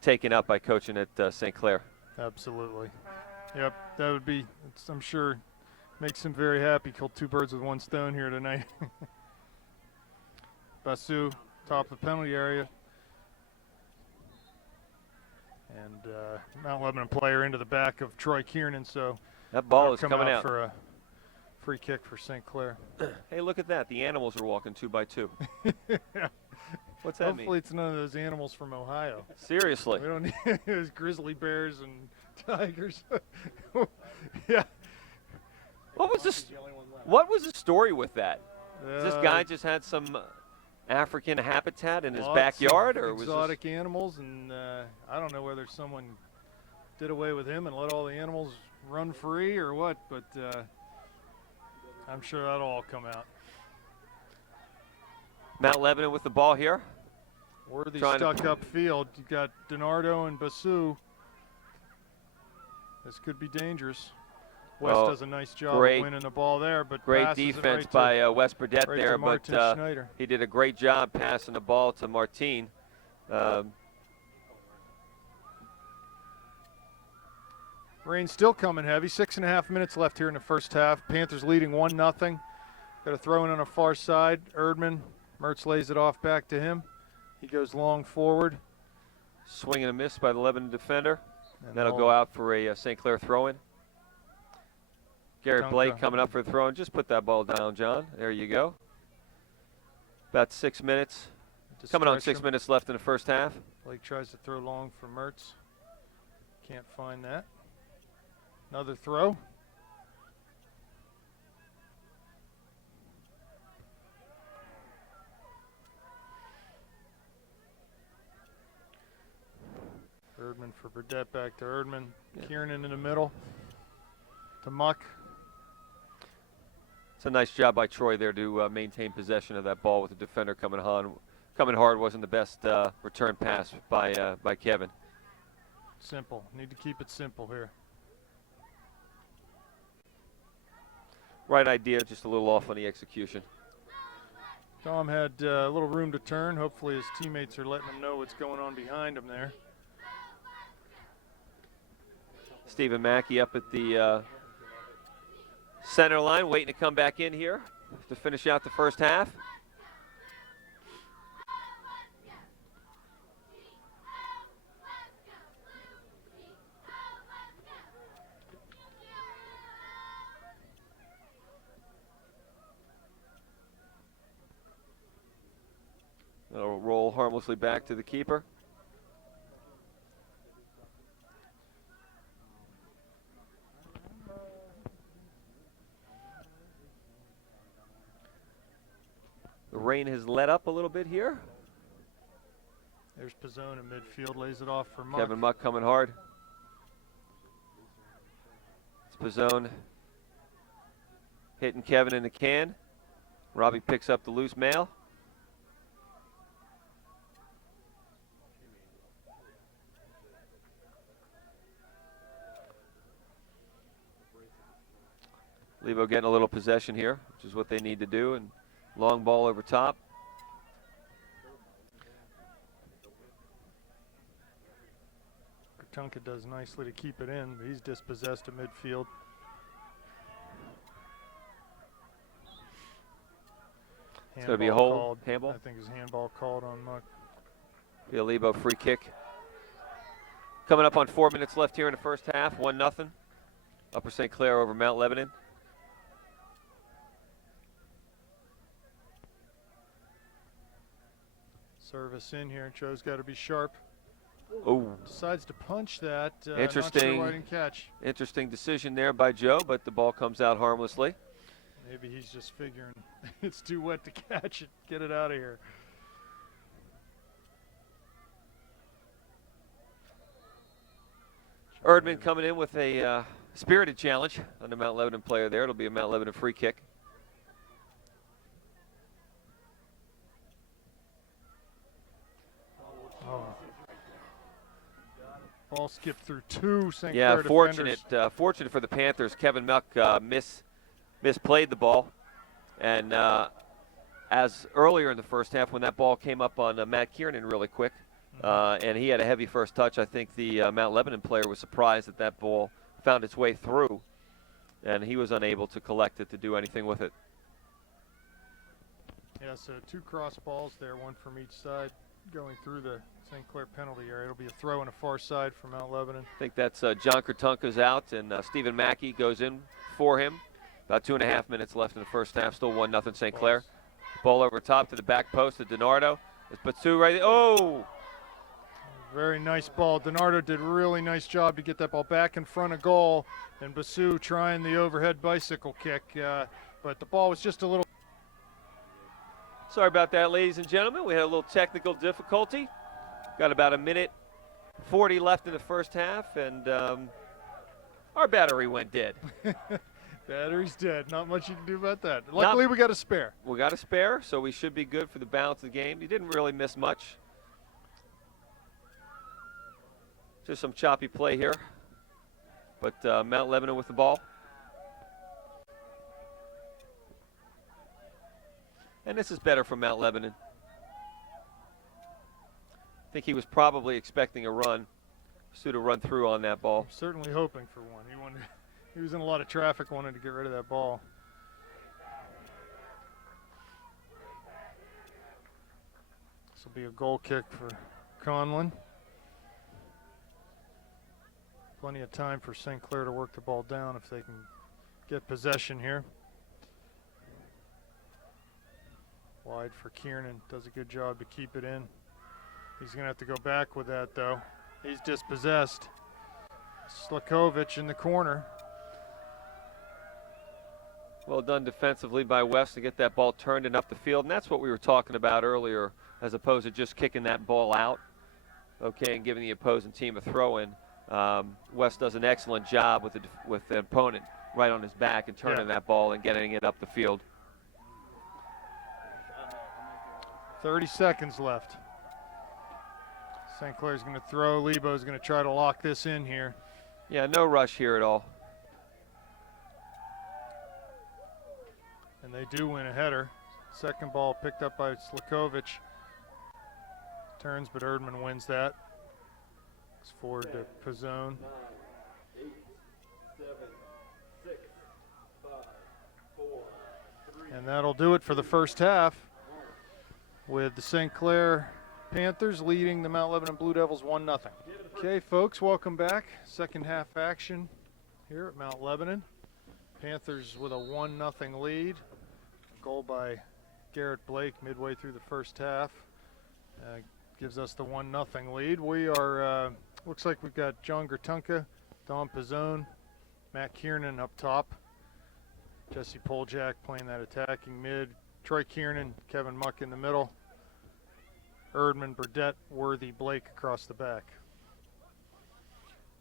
taken up by coaching at St. Clair. Absolutely. Yep, that would be, I'm sure, makes him very happy. Killed two birds with one stone here tonight. Basu, top of the penalty area. And Mount Lebanon player into the back of Troy Kiernan, so That ball is come coming out. for a free kick for St. Clair. Hey, look at that. The animals are walking 2 by 2. What's that Hopefully mean? it's none of those animals from Ohio. Seriously. We don't need those grizzly bears and tigers. Yeah. What was the story with that? This guy just had some African habitat in his Lots backyard, of or was exotic animals, and I don't know whether someone did away with him and let all the animals run free or what, but I'm sure that'll all come out. Mount Lebanon with the ball here? Worthy Trying to- stuck upfield. You got DiNardo and Basu. This could be dangerous. West Well, does a nice job great- of winning the ball there, but Great passes it defense right by Wes Burdette right there, to but Martin Schneider. he did a great job passing the ball to Martin. Rain's still coming heavy. 6.5 minutes left here in the first half. Panthers leading 1-0. Got a throw in on the far side. Erdman. Mertz lays it off back to him. He goes long forward. Swing and a miss by the Lebanon defender. And That'll ball- go out for a St. Clair throw-in. Garrett Dunka. Blake coming up for the throw-in. Just put that ball down, John. There you go. About 6 minutes. to Coming on stretch 6 him. minutes left in the first half. Blake tries to throw long for Mertz. Can't find that. Another throw. Erdman for Burdett, back to Erdman. Yeah. Kiernan in the middle to Muck. It's a nice job by Troy there to maintain possession of that ball with the defender coming hard. Wasn't the best return pass by Kevin. Simple. Need to keep it simple here. Right idea, just a little off on the execution. Tom had a little room to turn. Hopefully his teammates are letting him know what's going on behind him there. Stephen Mackey up at the center line, waiting to come back in here to finish out the first half. It'll roll harmlessly back to the keeper. The rain has let up a little bit here. There's Pizzone in midfield, lays it off for Muck. Kevin Muck coming hard. It's Pizzone hitting Kevin in the can. Robbie picks up the loose mail. Lebo getting a little possession here, which is what they need to do, and long ball over top. Tonka does nicely to keep it in, but he's dispossessed at midfield. It's going to be a hold, Called. handball. I think his handball called on Muck. Be a Lebo free kick. Coming up on 4 minutes left here in the first half, 1-0. Upper St. Clair over Mount Lebanon. Service in here. Joe's got to be sharp. Oh, Decides to punch that. Interesting. Not sure why he didn't catch. interesting decision there by Joe, but the ball comes out harmlessly. Maybe he's just figuring it's too wet to catch it. Get it out of here. Erdman coming in with a spirited challenge on the Mount Lebanon player there. It'll be a Mount Lebanon free kick. Oh. Ball skipped through two St. Yeah, Clair fortunate defenders. fortunate for the Panthers. Kevin Muck misplayed the ball, and as earlier in the first half when that ball came up on Matt Kiernan really quick, and he had a heavy first touch, I think the Mount Lebanon player was surprised that that ball found its way through, and he was unable to collect it to do anything with it. Yeah, so two cross balls there, one from each side, going through the St. Clair penalty area. It'll be a throw on the far side for Mount Lebanon. I think that's John Kurtunka's out, and Stephen Mackey goes in for him. About 2.5 minutes left in the first half. Still 1-0 St. Clair. Ball over top to the back post to DiNardo. It's Batsu right there. Oh! Very nice ball. DiNardo did a really nice job to get that ball back in front of goal. And Basu trying the overhead bicycle kick. But the ball was just a little. Sorry about that, ladies and gentlemen. We had a little technical difficulty. Got about 1:40 left in the first half, and our battery went dead. Battery's dead. Not much you can do about that. Luckily, we got a spare. We got a spare, so we should be good for the balance of the game. You didn't really miss much. Just some choppy play here. But Mount Lebanon with the ball. And this is better from Mount Lebanon. I think he was probably expecting a run. Sue to run through on that ball. Certainly hoping for one. He was in a lot of traffic, wanted to get rid of that ball. This will be a goal kick for Conlon. Plenty of time for St. Clair to work the ball down if they can get possession here. Wide for Kiernan. Does a good job to keep it in. He's going to have to go back with that, though. He's dispossessed. Slakovich in the corner. Well done defensively by West to get that ball turned and up the field, and that's what we were talking about earlier, as opposed to just kicking that ball out, okay, and giving the opposing team a throw-in. West does an excellent job with the opponent right on his back and turning that ball and getting it up the field. 30 seconds left. St. Clair's going to throw. Lebo's going to try to lock this in here. Yeah, no rush here at all. And they do win a header. Second ball picked up by Slakovich. Turns, but Erdman wins that. It's forward to Pizzone. 9, 8, 7, 6, 5, 4, 3. And that'll do it for the first half, with the St. Clair Panthers leading the Mount Lebanon Blue Devils 1-0. Okay, folks, welcome back. Second half action here at Mount Lebanon. Panthers with a 1-0 lead. Goal by Garrett Blake midway through the first half. Gives us the 1-0 lead. We are, looks like we've got John Gertunka, Don Pizzone, Matt Kiernan up top. Jesse Poljak playing that attacking mid. Troy Kiernan, Kevin Muck in the middle. Erdman, Burdette, Worthy, Blake across the back.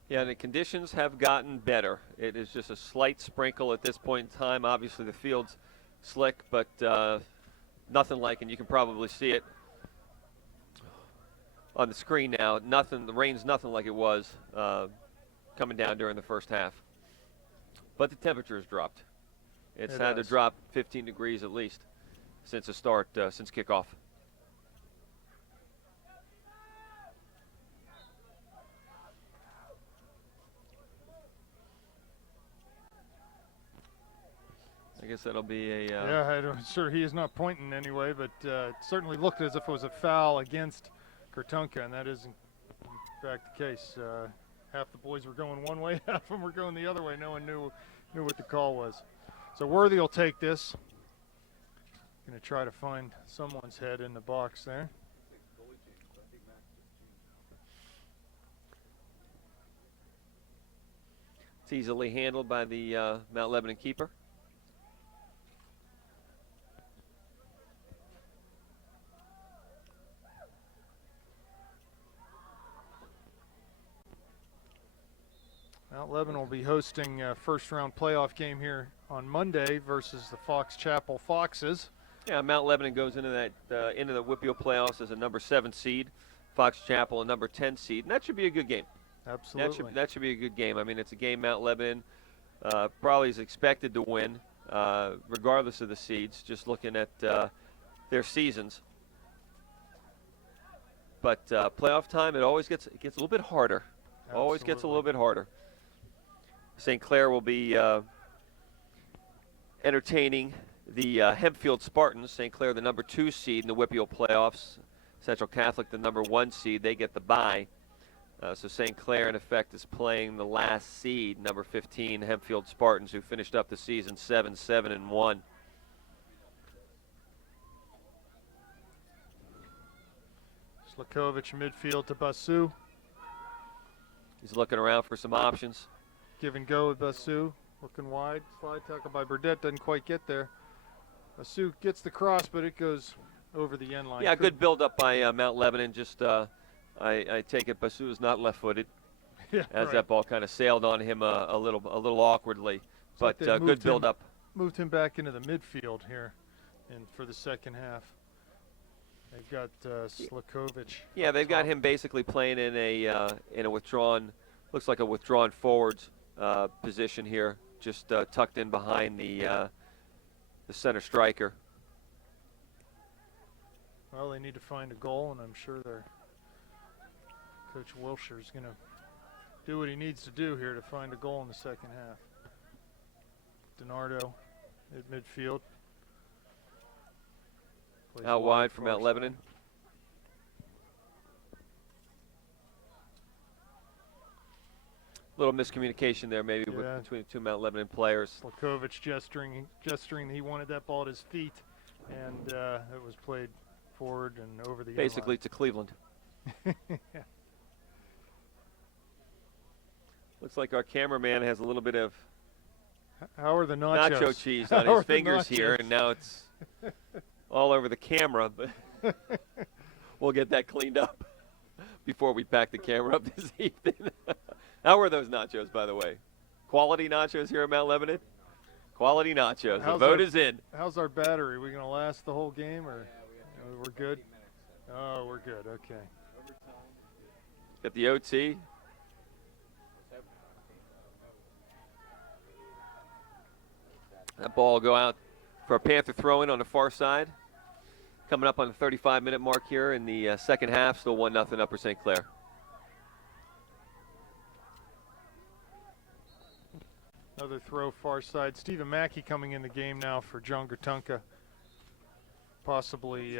Yeah, the conditions have gotten better. It is just a slight sprinkle at this point in time. Obviously the field's slick, but nothing like, and you can probably see it on the screen now, the rain's nothing like it was coming down during the first half. But the temperature has dropped. It's had to drop 15 degrees at least since the start, since kickoff. I guess that'll be a... I'm sure he is not pointing anyway, but it certainly looked as if it was a foul against Gertunka, and that is in fact the case. Half the boys were going one way, half of them were going the other way. No one knew what the call was. So Worthy will take this. Going to try to find someone's head in the box there. It's easily handled by the Mount Lebanon keeper. Mount Lebanon will be hosting a first-round playoff game here on Monday versus the Fox Chapel Foxes. Yeah, Mount Lebanon goes into the Whitfield playoffs as a number 7 seed, Fox Chapel a number 10 seed, and that should be a good game. Absolutely. That should be a good game. I mean, it's a game Mount Lebanon probably is expected to win, regardless of the seeds. Just looking at their seasons. But playoff time, it gets a little bit harder. Absolutely. Always gets a little bit harder. St. Clair will be entertaining the Hempfield Spartans. St. Clair, the number 2 seed in the Whitfield playoffs. Central Catholic, the number 1 seed. They get the bye. So St. Clair, in effect, is playing the last seed, number 15, Hempfield Spartans, who finished up the season 7-7-1. Slakovich midfield to Basu. He's looking around for some options. Give and go with Basu. Looking wide. Slide tackle by Burdette. Doesn't quite get there. Basu gets the cross, but it goes over the end line. Yeah, good build up by Mount Lebanon. Just I take it Basu is not left-footed, Yeah, as right. that ball kind of sailed on him a little awkwardly. It's But like they good build up. Moved him back into the midfield here, for the second half. They've got Slakovich. Yeah, they've got him basically playing in a withdrawn, looks like a withdrawn forwards position here, just tucked in behind the center striker. Well, they need to find a goal, and I'm sure their Coach Wilshire's going to do what he needs to do here to find a goal in the second half. DiNardo at midfield. Plays Out wide for far Mount side. Lebanon. Little miscommunication there maybe Yeah. between the two Mount Lebanon players. Slakovich gesturing he wanted that ball at his feet, and it was played forward and over the Basically to Cleveland. end line. Looks like our cameraman has a little bit of How are the nachos? nacho cheese on How his are the fingers here, nachos? and now it's all over the camera. But we'll get that cleaned up before we pack the camera up this evening. How are those nachos, by the way? Quality nachos here at Mount Lebanon? Quality nachos. The vote is in. How's our battery? We going to last the whole game, or we're good? Oh, we're good. Okay. Got the OT. That ball will go out for a Panther throw-in on the far side. Coming up on the 35-minute mark here in the second half. Still 1-0 Upper St. Clair. Another throw far side. Stephen Mackey coming in the game now for John Gertunka. Possibly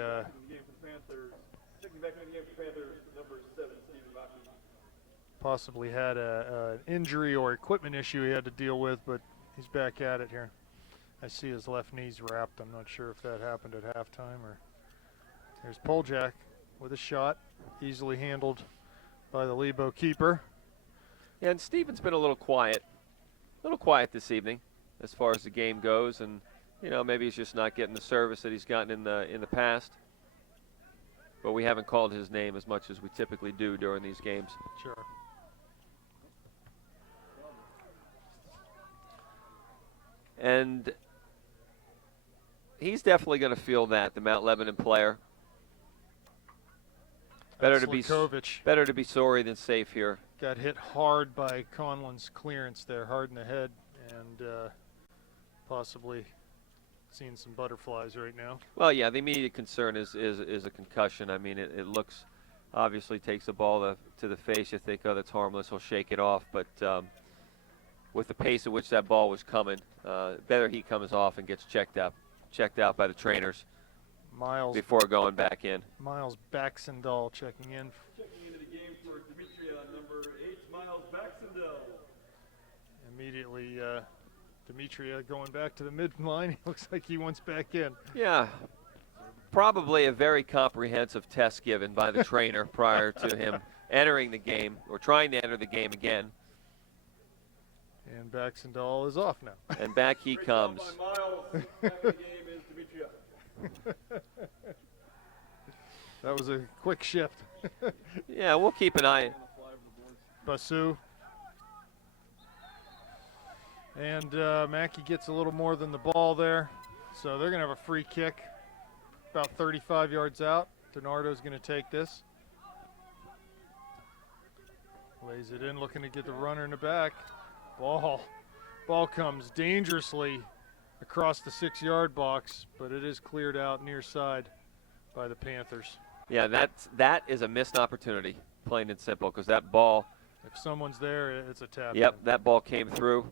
possibly had an injury or equipment issue he had to deal with, but he's back at it here. I see his left knee's wrapped. I'm not sure if that happened at halftime or. Here's Poljak with a shot, easily handled by the Lebo keeper. Yeah, and Stephen's been a little quiet this evening as far as the game goes, and maybe he's just not getting the service that he's gotten in the past. But we haven't called his name as much as we typically do during these games. Sure. And he's definitely going to feel that, the Mount Lebanon player. Better to be sorry than safe here. Got hit hard by Conlon's clearance there, hard in the head, and possibly seeing some butterflies right now. Well, yeah, the immediate concern is a concussion. I mean, it looks, obviously takes the ball to the face. You think, oh, that's harmless, he'll shake it off. But with the pace at which that ball was coming, better he comes off and gets checked out by the trainers before going back in. Miles Baxendall checking in. Checking into the game for Demetria, number 8, Miles Baxendell. Immediately, Demetria going back to the midline. Looks like he wants back in. Yeah, probably a very comprehensive test given by the trainer prior to him entering the game or trying to enter the game again. And Baxendall is off now. And back he comes. Miles. Back in the game is Demetria. That was a quick shift. Yeah, we'll keep an eye. Basu. And Mackey gets a little more than the ball there. So they're going to have a free kick about 35 yards out. Donardo's going to take this. Lays it in, looking to get the runner in the back. Ball comes dangerously across the 6-yard box, but it is cleared out near side by the Panthers. Yeah, that is a missed opportunity, plain and simple, because that ball. If someone's there, it's a tap. Yep, that ball came through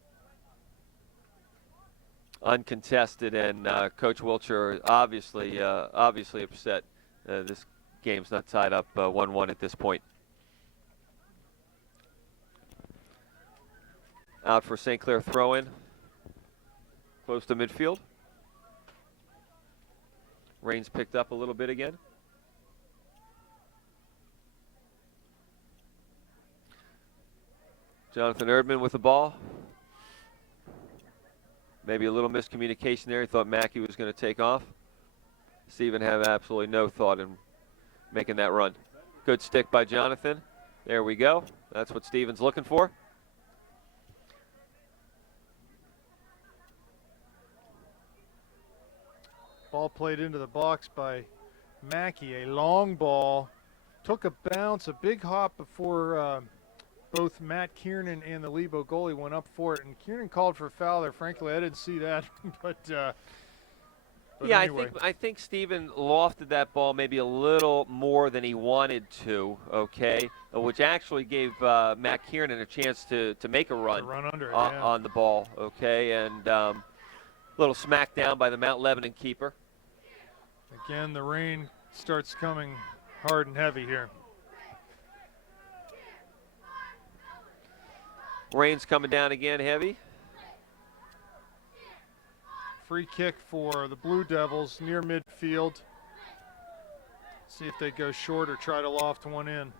uncontested, and Coach Wiltshire obviously upset. This game's not tied up 1-1 at this point. Out for St. Clair throw-in. Close to midfield. Rain's picked up a little bit again. Jonathan Erdman with the ball. Maybe a little miscommunication there. He thought Mackey was going to take off. Stephen had absolutely no thought in making that run. Good stick by Jonathan. There we go. That's what Stephen's looking for. Ball played into the box by Mackey. A long ball. Took a bounce, a big hop before both Matt Kiernan and the Lebo goalie went up for it. And Kiernan called for a foul there. Frankly, I didn't see that. but yeah, anyway. I think Stephen lofted that ball maybe a little more than he wanted to, okay, which actually gave Matt Kiernan a chance to make a run under it, on the ball, okay, and little smack down by the Mount Lebanon keeper. Again, the rain starts coming hard and heavy here. Rain's coming down again heavy. Free kick for the Blue Devils near midfield. See if they go short or try to loft one in.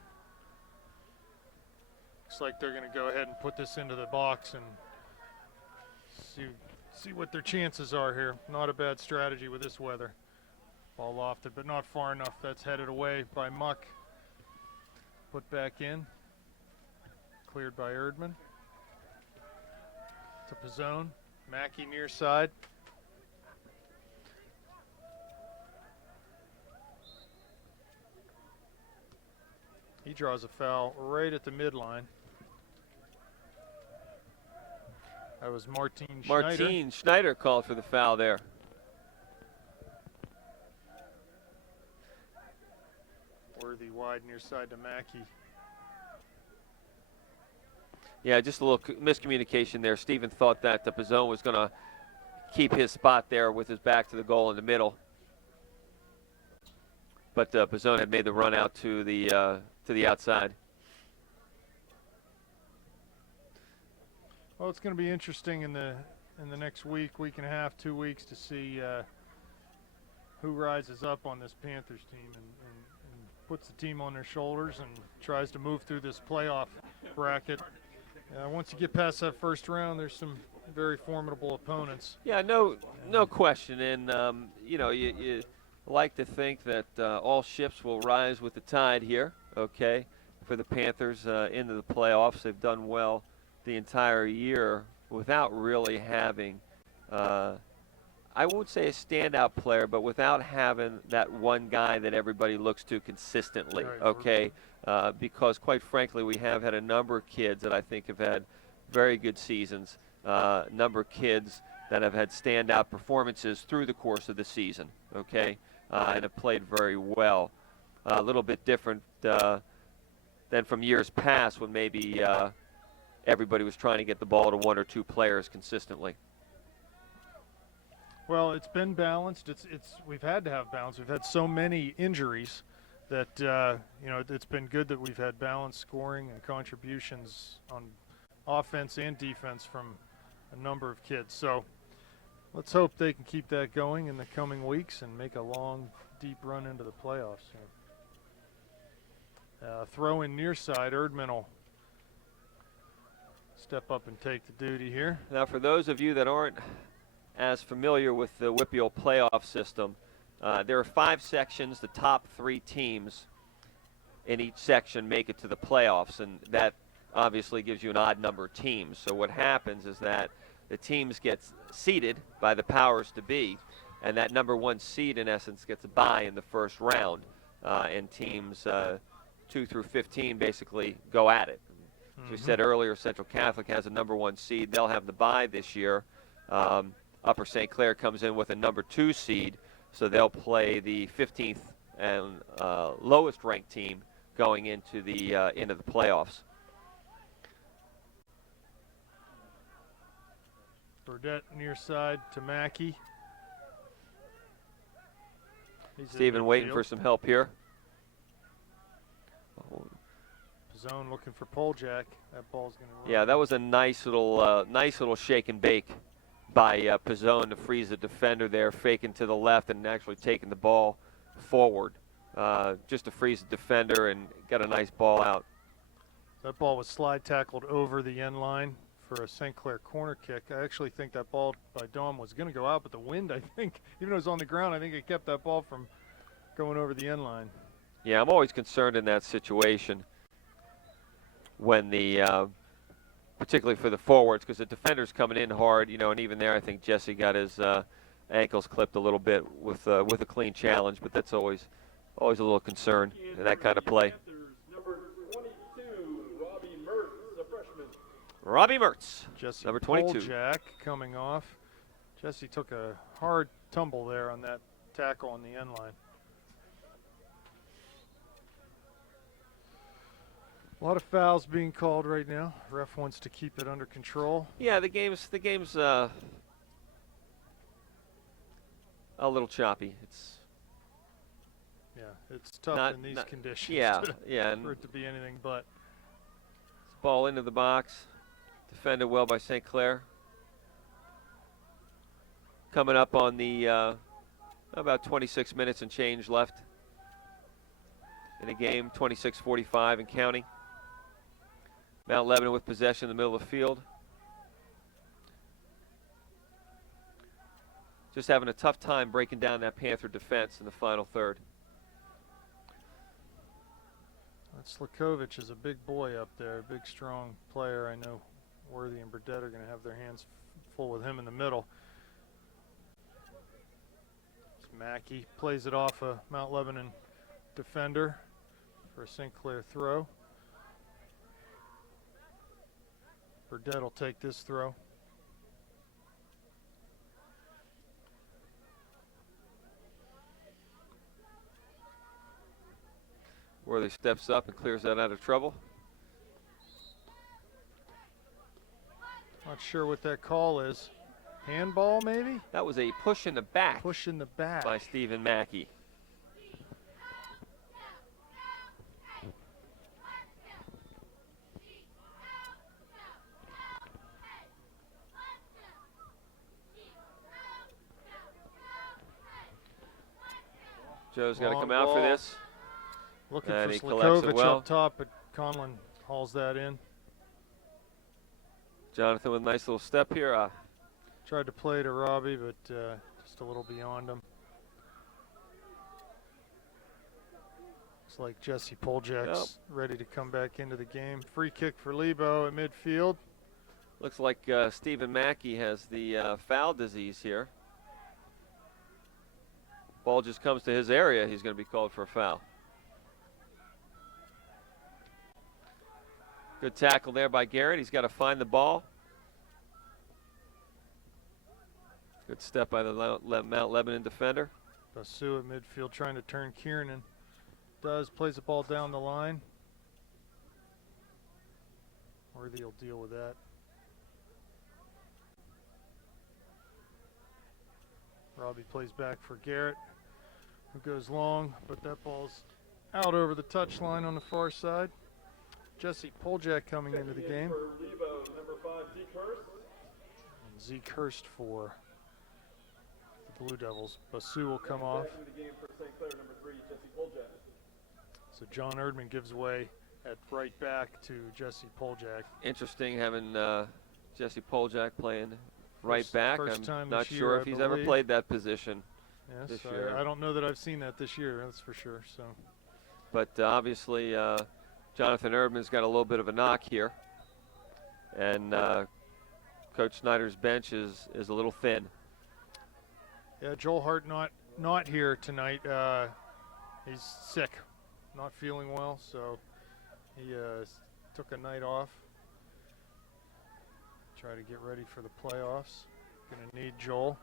Looks like they're going to go ahead and put this into the box and see what their chances are here. Not a bad strategy with this weather. Ball lofted, but not far enough. That's headed away by Muck. Put back in. Cleared by Erdman. To Pizzone. Mackey near side. He draws a foul right at the midline. That was Martin Schneider. Martin Schneider called for the foul there. Worthy wide near side to Mackey. Yeah, just a little miscommunication there. Steven thought that the Pizzone was going to keep his spot there with his back to the goal in the middle. But Pizzone had made the run out to the outside. Well, it's going to be interesting in the next week and a half, 2 weeks to see who rises up on this Panthers team and puts the team on their shoulders and tries to move through this playoff bracket. Once you get past that first round, there's some very formidable opponents. Yeah, no question. And you like to think that all ships will rise with the tide here. Okay, for the Panthers into the playoffs, they've done well the entire year without really having, I won't say a standout player, but without having that one guy that everybody looks to consistently, Right. okay? Because quite frankly, we have had a number of kids that I think have had very good seasons, a number of kids that have had standout performances through the course of the season, okay? And have played very well. A little bit different than from years past when maybe everybody was trying to get the ball to one or two players consistently. Well, it's been balanced. We've had to have balance. We've had so many injuries that it's been good that we've had balanced scoring and contributions on offense and defense from a number of kids. So let's hope they can keep that going in the coming weeks and make a long, deep run into the playoffs. Throw in near side. Erdman will step up and take the duty here. Now, for those of you that aren't as familiar with the WPIAL playoff system, there are 5 sections. The top 3 teams in each section make it to the playoffs, and that obviously gives you an odd number of teams. So what happens is that the teams get seeded by the powers to be, and that number 1 seed, in essence, gets a bye in the first round, and teams 2 through 15 basically go at it. As we said earlier, Central Catholic has a number 1 seed. They'll have the bye this year. Upper St. Clair comes in with a number 2 seed, so they'll play the 15th and lowest ranked team going into the playoffs. Burdette near side to Mackey. Steven waiting for some help here. Zone looking for Poljak. That ball's going to run. Yeah, that was a nice little shake and bake by Pizzone to freeze the defender there, faking to the left and actually taking the ball forward just to freeze the defender and got a nice ball out. That ball was slide tackled over the end line for a St. Clair corner kick. I actually think that ball by Dom was going to go out, but the wind, I think, even though it was on the ground, I think it kept that ball from going over the end line. Yeah, I'm always concerned in that situation when particularly for the forwards, because the defender's coming in hard, and even there I think Jesse got his ankles clipped a little bit with a clean challenge, but that's always a little concern in that kind of play. Number 22, Robbie Mertz, a freshman. Robbie Mertz, Jesse number 22. Poljak coming off. Jesse took a hard tumble there on that tackle on the end line. A lot of fouls being called right now. Ref wants to keep it under control. Yeah, the game's a little choppy. It's tough Not- in these not- conditions. Yeah, to- yeah. And for it to be anything but. ball into the box, defended well by St. Clair. Coming up on the about 26 minutes and change left in the game, 26:45 and counting. Mount Lebanon with possession in the middle of the field. Just having a tough time breaking down that Panther defense in the final third. Slakovic is a big boy up there, a big, strong player. I know Worthy and Burdett are going to have their hands full with him in the middle. Mackey plays it off a Mount Lebanon defender for a St. Clair throw. Burdett will take this throw. Worthy steps up and clears that out of trouble. Not sure what that call is. Handball, maybe? That was a push in the back. Push in the back. By Stephen Mackey. Joe's got to come out for this. Looking and for he collects it Slakovic well. up top, but Conlon hauls that in. Jonathan with a nice little step here. Tried to play to Robbie, but just a little beyond him. Looks like Jesse Poljak's ready to come back into the game. Free kick for Lebo at midfield. Looks like Stephen Mackey has the foul disease here. Ball just comes to his area, he's going to be called for a foul. Good tackle there by Garrett. He's got to find the ball. Good step by the Mount Lebanon defender. Basu at midfield trying to turn Kiernan. Plays the ball down the line. Worthy will deal with that. Robbie plays back for Garrett, who goes long, but that ball's out over the touchline on the far side. Jesse Poljak coming into the game. For Lebo, number 5, Zeke Hurst. And Zeke Hurst for the Blue Devils. Basu will come off. Back into the game for St. Clair, number 3, Jesse Poljak. So John Erdman gives way at right back to Jesse Poljak. Interesting having Jesse Poljak playing right back. First I'm time not this sure year, if I he's ever believe. played that position Yes, this year. I don't know that I've seen that this year, that's for sure. So, But obviously, Jonathan Erdman's got a little bit of a knock here. And Coach Snyder's bench is a little thin. yeah, Joel Hart not here tonight. He's sick, not feeling well, so he took a night off. Try to get ready for the playoffs. Gonna need Joel.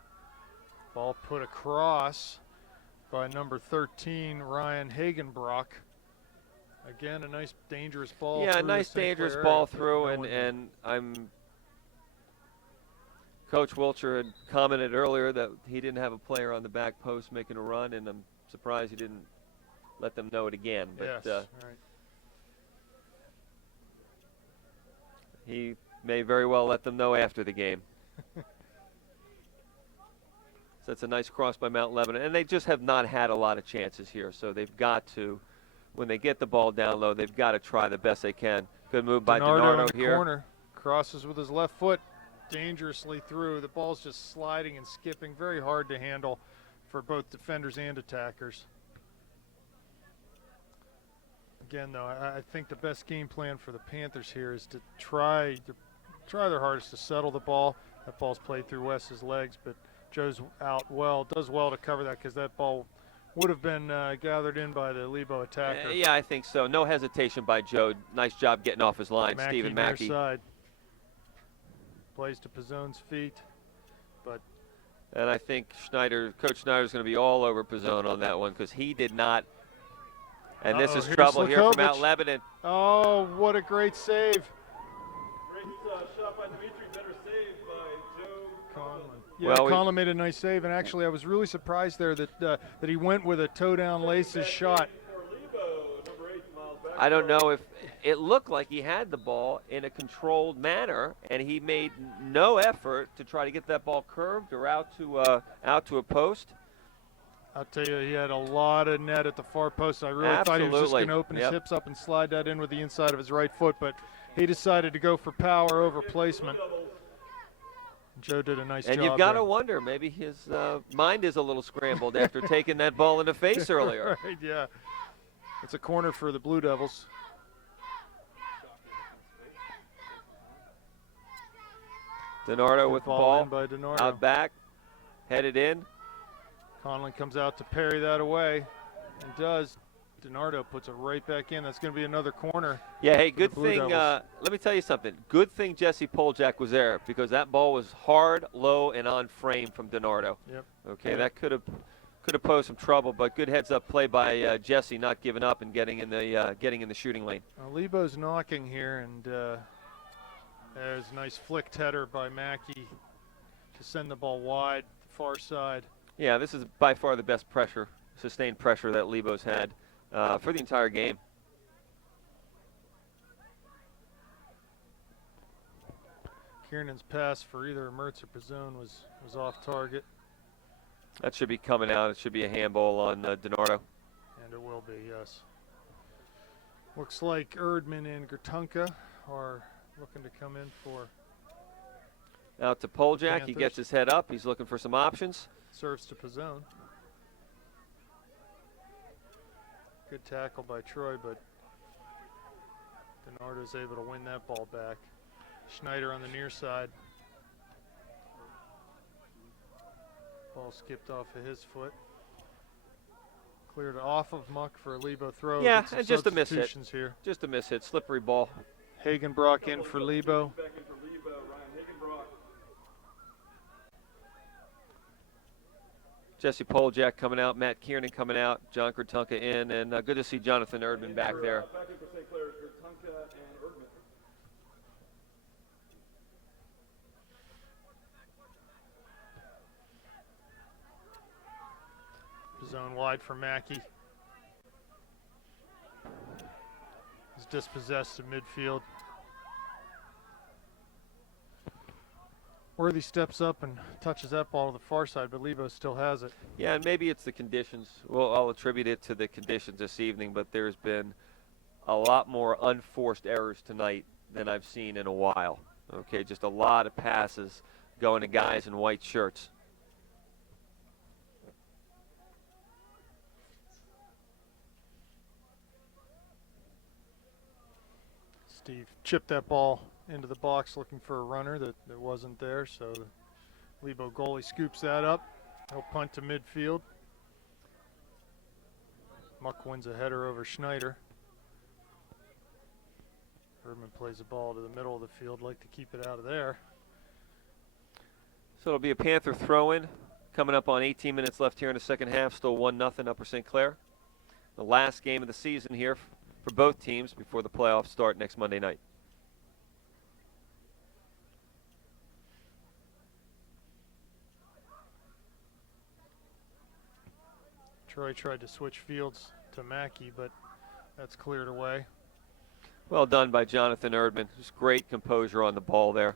Ball put across by number 13, Ryan Hagenbrock. Again, a nice dangerous ball. Yeah, a through nice St. dangerous Clair. ball through, No one- and Coach Wilcher had commented earlier that he didn't have a player on the back post making a run, and I'm surprised he didn't let them know it again. But yes, right. he may very well let them know after the game. So that's a nice cross by Mount Lebanon, and they just have not had a lot of chances here, so they've got to, when they get the ball down low, they've got to try the best they can. Good move by in DiNardo the here. corner, crosses with his left foot dangerously through. The ball's just sliding and skipping, very hard to handle for both defenders and attackers. Again, though, I think the best game plan for the Panthers here is to try their hardest to settle the ball. That ball's played through Wes's legs, but Joe's out well, does well to cover that because that ball would have been gathered in by the Lebo attacker. Yeah, I think so. No hesitation by Joe. Nice job getting off his line, Stephen near Mackey. side. Plays to Pizzone's feet, but And I think Coach Schneider's going to be all over Pizzone on that one because he did not. And this is here's trouble here for Mount Slakovic. Lebanon. oh, what a great save. Great shot by Dimitri, better save by Joe Conlon. Yeah, Well, Conlon made a nice save, and actually I was really surprised there that he went with a toe-down laces shot. For Lebo, number 8, Miles back. I don't know if it looked like he had the ball in a controlled manner, and he made no effort to try to get that ball curved or out to a post. I'll tell you, he had a lot of net at the far post. I really thought he was just going to open his hips up and slide that in with the inside of his right foot, but he decided to go for power over placement. Joe did a nice job. And you've got to wonder, maybe his mind is a little scrambled after taking that ball in the face earlier. Right, yeah. It's a corner for the Blue Devils. DiNardo with the ball by DiNardo. Out back, headed in. Conlon comes out to parry that away, and does. DiNardo puts it right back in. That's going to be another corner. Yeah, hey, good thing. Let me tell you something. Good thing Jesse Poljak was there, because that ball was hard, low, and on frame from DiNardo. Yep. Okay, that could have posed some trouble, but good heads-up play by Jesse, not giving up and getting in the shooting lane. Lebo's knocking here, and there's a nice flicked header by Mackey to send the ball wide, far side. Yeah, this is by far the best pressure, sustained pressure that Lebo's had for the entire game. Kiernan's pass for either Mertz or Pizzone was off target. That should be coming out. It should be a handball on DiNardo. And it will be, yes. Looks like Erdman and Gertunka are looking to come in for. Out to Poljak. Panthers. He gets his head up. He's looking for some options. Serves to Pizzone. Good tackle by Troy, but DiNardo's able to win that ball back. Schneider on the near side. Ball skipped off of his foot. Cleared off of Muck for a Lebo throw. Yeah, and just a miss hit. Here. Just a miss hit. Slippery ball. Hagenbrock in for Lebo. Back in for Lebo, Ryan Hagenbrock. Jesse Poljak coming out, Matt Kiernan coming out, John Gertunka in, and good to see Jonathan Erdman back there. Back in for St. Clair, Gertunka and Erdman. Zone wide for Mackey. He's dispossessed in midfield. Worthy steps up and touches that ball to the far side, but Lebo still has it. Yeah, and maybe it's the conditions. Well, I'll attribute it to the conditions this evening, but there's been a lot more unforced errors tonight than I've seen in a while. Okay, just a lot of passes going to guys in white shirts. Steve chipped that ball into the box looking for a runner that wasn't there, so the Lebo goalie scoops that up. He'll punt to midfield. Muck wins a header over Schneider. Erdman plays the ball to the middle of the field, like to keep it out of there. So it'll be a Panther throw-in coming up on 18 minutes left here in the second half. Still 1-0 Upper St. Clair. The last game of the season here for both teams before the playoffs start next Monday night. Troy tried to switch fields to Mackey, but that's cleared away. Well done by Jonathan Erdman. Just great composure on the ball there.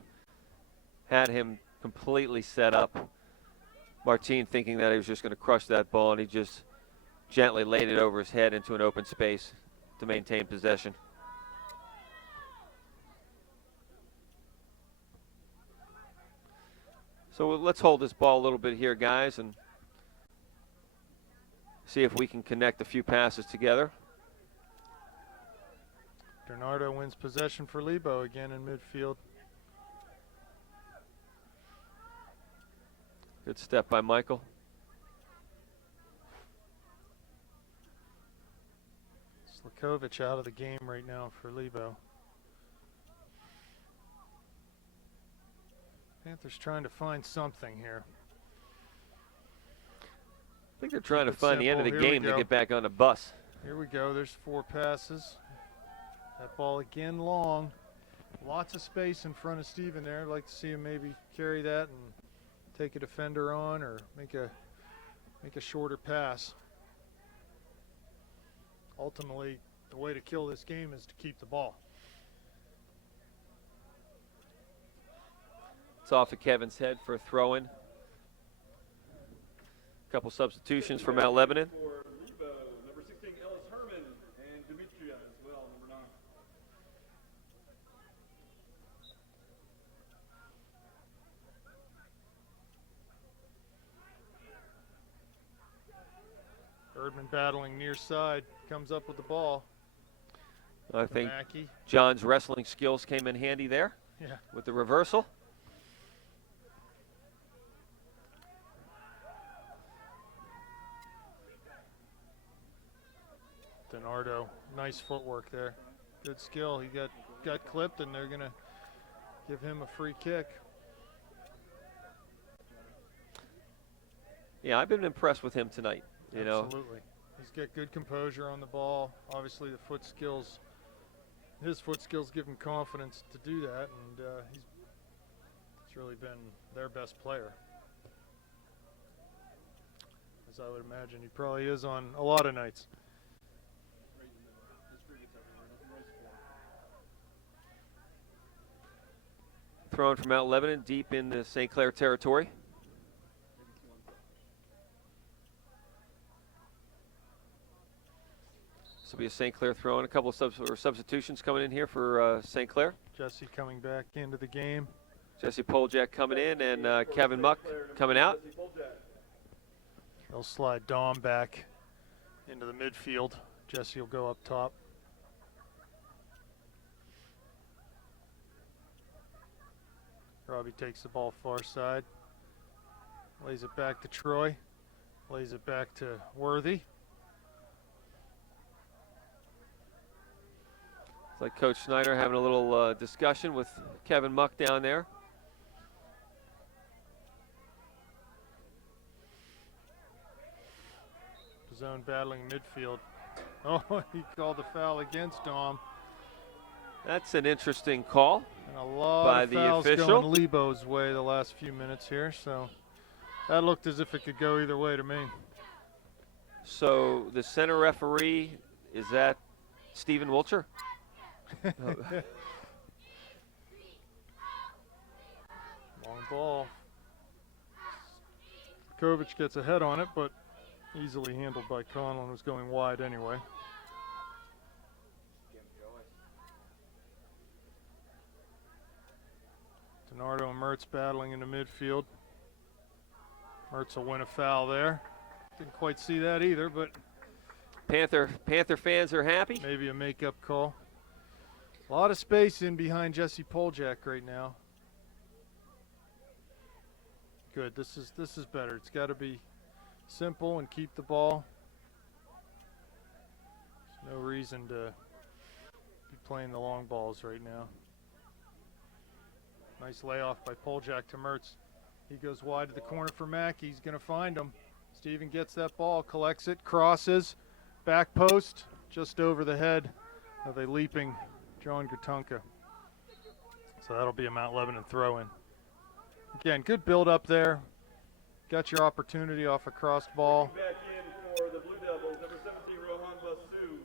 Had him completely set up. Martin thinking that he was just going to crush that ball, and he just gently laid it over his head into an open space to maintain possession. So let's hold this ball a little bit here, guys, and see if we can connect a few passes together. DiNardo wins possession for Lebo again in midfield. Good step by Michael. Slakovic out of the game right now for Lebo. Panthers trying to find something here. I think they're trying to Keep it find the end of the simple. Here we game to go. get back on the bus. Here we go. There's 4 passes. That ball again long. Lots of space in front of Steven there. I'd like to see him maybe carry that and take a defender on, or make a shorter pass. Ultimately, the way to kill this game is to keep the ball. It's off of Kevin's head for a throw-in. Couple substitutions for Mount Lebanon. For Lebo, number 16, Ellis Herman, and Demetria as well, number 9. Erdman battling near side, comes up with the ball. I think Mackey. John's wrestling skills came in handy there Yeah. with the reversal. DiNardo, nice footwork there. Good skill. He got clipped, and they're going to give him a free kick. Yeah, I've been impressed with him tonight. You know, Absolutely. He's got good composure on the ball. Obviously, the foot skills, his foot skills give him confidence to do that, and he's really been their best player. As I would imagine he probably is on a lot of nights. thrown from Mount Lebanon deep in the St. Clair territory. This will be a St. Clair throw in. A couple of substitutions coming in here for St. Clair. Jesse coming back into the game. Jesse Poljak coming in, and Kevin Muck coming out. They'll slide Dom back into the midfield. Jesse will go up top. Robbie takes the ball far side. Lays it back to Troy. Lays it back to Worthy. It's like Coach Snyder having a little discussion with Kevin Muck down there. Zone battling midfield. Oh, he called the foul against Dom. That's an interesting call. And a lot by of the fouls official. going Lebo's way the last few minutes here, so that looked as if it could go either way to me. So the center referee, is that Stephen Wilcher? Long ball. Kovic gets a head on it, but easily handled by Conlon, was going wide anyway. DiNardo and Mertz battling in the midfield. Mertz will win a foul there. Didn't quite see that either, but Panther fans are happy. maybe a make-up call. A lot of space in behind Jesse Poljak right now. Good. This is better. It's got to be simple and keep the ball. There's no reason to be playing the long balls right now. Nice layoff by Poljak to Mertz. He goes wide to the corner for Mackey. He's going to find him. Steven gets that ball, collects it, crosses, back post, just over the head of a leaping John Gatunka. So that'll be a Mount Lebanon throw-in. Again, good build up there. Got your opportunity off a crossed ball. Back in for the Blue Devils, number 17, Rohan Basu.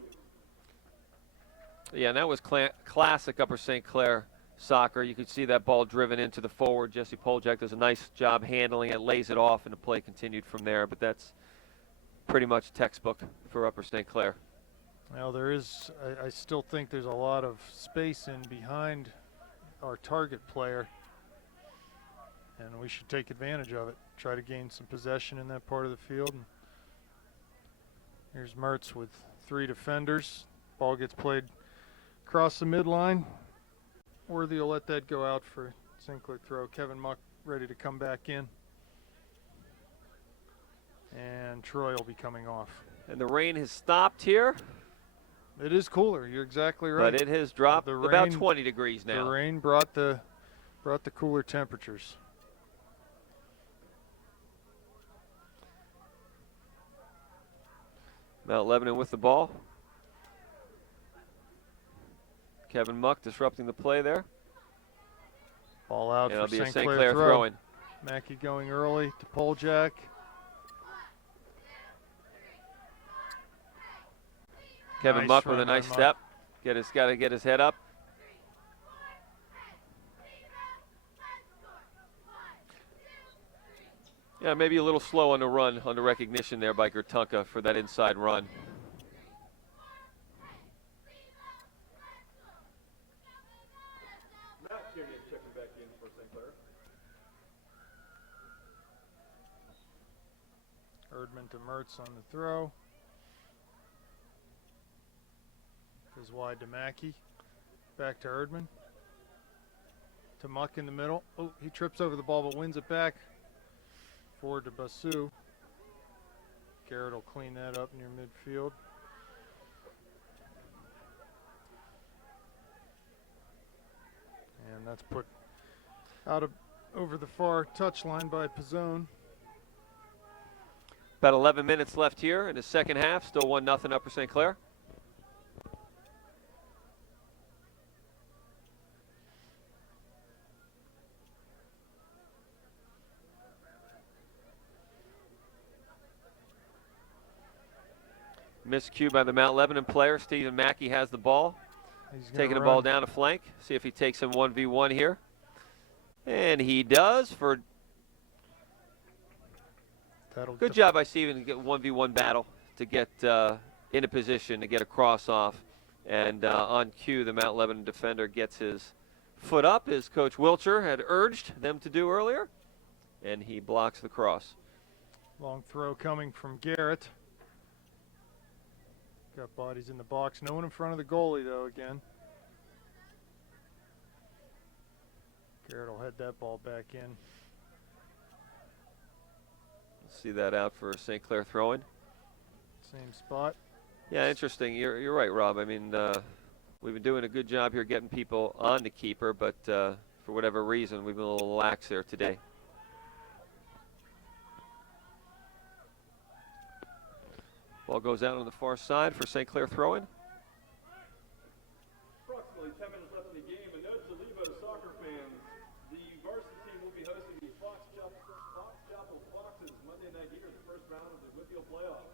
Yeah, and that was classic Upper St. Clair soccer. You could see that ball driven into the forward. Jesse Poljak does a nice job handling it, lays it off, and the play continued from there. But that's pretty much textbook for Upper St. Clair. Well, there is, I still think there's a lot of space in behind our target player, and we should take advantage of it. Try to gain some possession in that part of the field. And here's Mertz with 3 defenders. Ball gets played across the midline. Worthy will let that go out for St. Clair throw. Kevin Muck ready to come back in. And Troy will be coming off. And the rain has stopped here, It is cooler. You're exactly right. but it has dropped The about rain- 20 degrees The now. rain brought the cooler temperatures. Mount Lebanon with the ball. Kevin Muck disrupting the play there. Ball out And it'll for be a St. St. Clair Clair throw. throw-in. Mackey going early to Poljak. Kevin Nice Muck with a run by nice Muck. step. Got to get his head up. Yeah, maybe a little slow on the run, on the recognition there by Gertunka for that inside run. Matt Tierney checking back in for St. Clair. Erdman to Mertz on the throw. Goes wide to Mackey. Back to Erdman. To Muck in the middle. Oh, he trips over the ball but wins it back. Forward to Basu. Garrett will clean that up near midfield. And that's put out of over the far touchline by Pizzone. About 11 minutes left here in the second half. Still 1-0 Upper St. Clair. Miscue by the Mount Lebanon player. Stephen Mackey has the ball. He's Taking the ball down to flank. See if he takes him 1v1 here. And he does for good job by Stephen to get 1v1 battle to get in a position to get a cross off. And on cue, the Mount Lebanon defender gets his foot up, as Coach Wilcher had urged them to do earlier. And he blocks the cross. Long throw coming from Garrett. Got bodies in the box. No one in front of the goalie, though, again. Garrett will head that ball back in. See that out for St. Clair throwing. Same spot. Yeah, interesting. You're right, Rob. I mean, we've been doing a good job here getting people on the keeper, but for whatever reason, we've been a little lax there today. Ball goes out on the far side for St. Clair throwing. Approximately 10 minutes left in the game. A note to Lebo soccer fans. The varsity team will be hosting the Fox Chapel Foxes Monday night here in the first round of the Whitfield playoffs.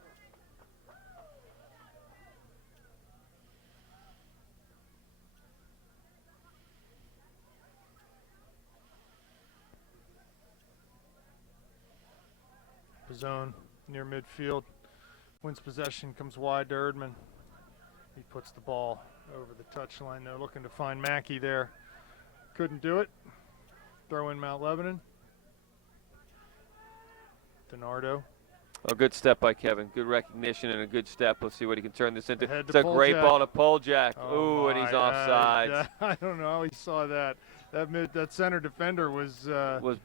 Pizzone near midfield. Wins possession, comes wide to Erdman. He puts the ball over the touchline. They're looking to find Mackey there. Couldn't do it. Throw in Mount Lebanon. DiNardo. A good step by Kevin. Good recognition and a good step. Let's see what he can turn this into. Ahead It's to a great Poljak. ball to Poljak. Oh Ooh, and he's offside. I don't know how he saw that. That center defender was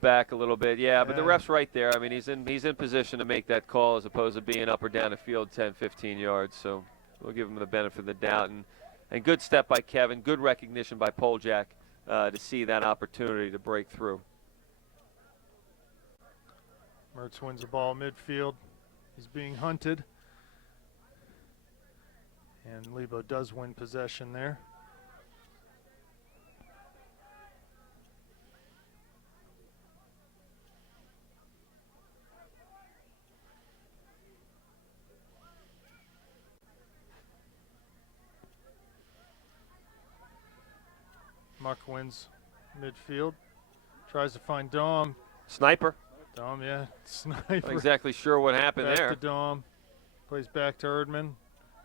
Back a little bit, yeah, but the Yeah. ref's right there. I mean, he's in position to make that call as opposed to being up or down the field 10, 15 yards. So we'll give him the benefit of the doubt. And good step by Kevin. Good recognition by Poljak to see that opportunity to break through. Mertz wins the ball midfield. He's being hunted. And Lebo does win possession there. Muck wins midfield. Tries to find Dom. Sniper. Dom, yeah. Sniper. Not exactly sure what happened Back there. to Dom. Plays back to Erdman.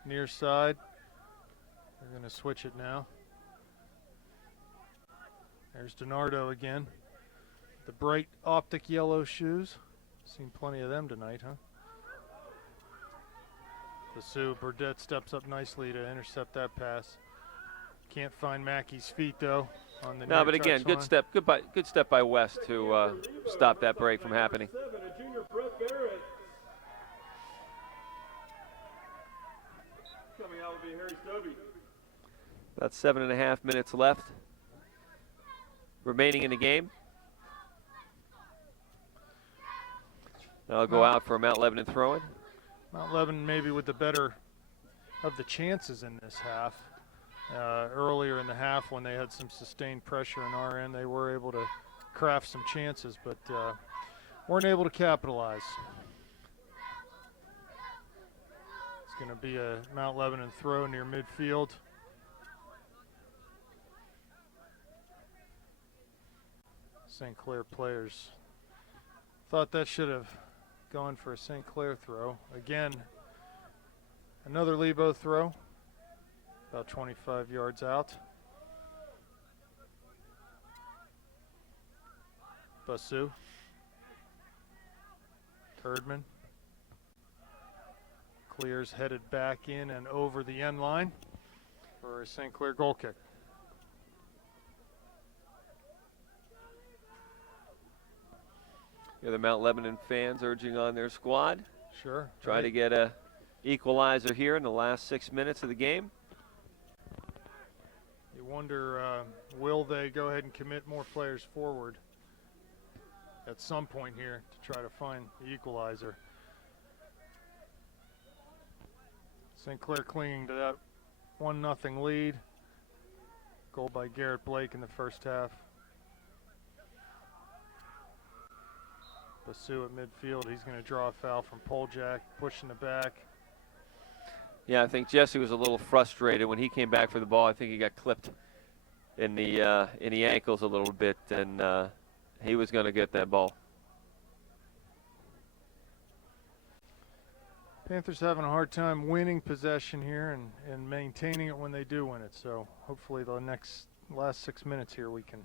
Near side. They're going to switch it now. There's DiNardo again. The bright optic yellow shoes. Seen plenty of them tonight, huh? Basu Burdette steps up nicely to intercept that pass. Can't find Mackey's feet though. On the No, near but again, good touchline. step. Good step by West to stop that break from happening. 7, a junior Brett Barrett. Coming out will be Harry Stobie. About 7.5 minutes left remaining in the game. I'll go out for a Mount Lebanon throw-in. Mount Lebanon maybe with the better of the chances in this half. Earlier in the half when they had some sustained pressure in our end, they were able to craft some chances, but weren't able to capitalize. It's going to be a Mount Lebanon throw near midfield. St. Clair players Thought that should have gone for a St. Clair throw. Again, another Lebo throw, about 25 yards out. Basu. Erdman. Clears, headed back in and over the end line for a St. Clair goal kick. Here the Mount Lebanon fans urging on their squad. Sure. Try to get a equalizer here in the last 6 minutes of the game. You wonder, will they go ahead and commit more players forward at some point here to try to find the equalizer? St. Clair clinging to that 1-0 lead. Goal by Garrett Blake in the first half. Basu at midfield. He's going to draw a foul from Poljak, pushing it back. Yeah, I think Jesse was a little frustrated when he came back for the ball. I think he got clipped in the ankles a little bit, and he was going to get that ball. Panthers having a hard time winning possession here and maintaining it when they do win it. So hopefully the last 6 minutes here we can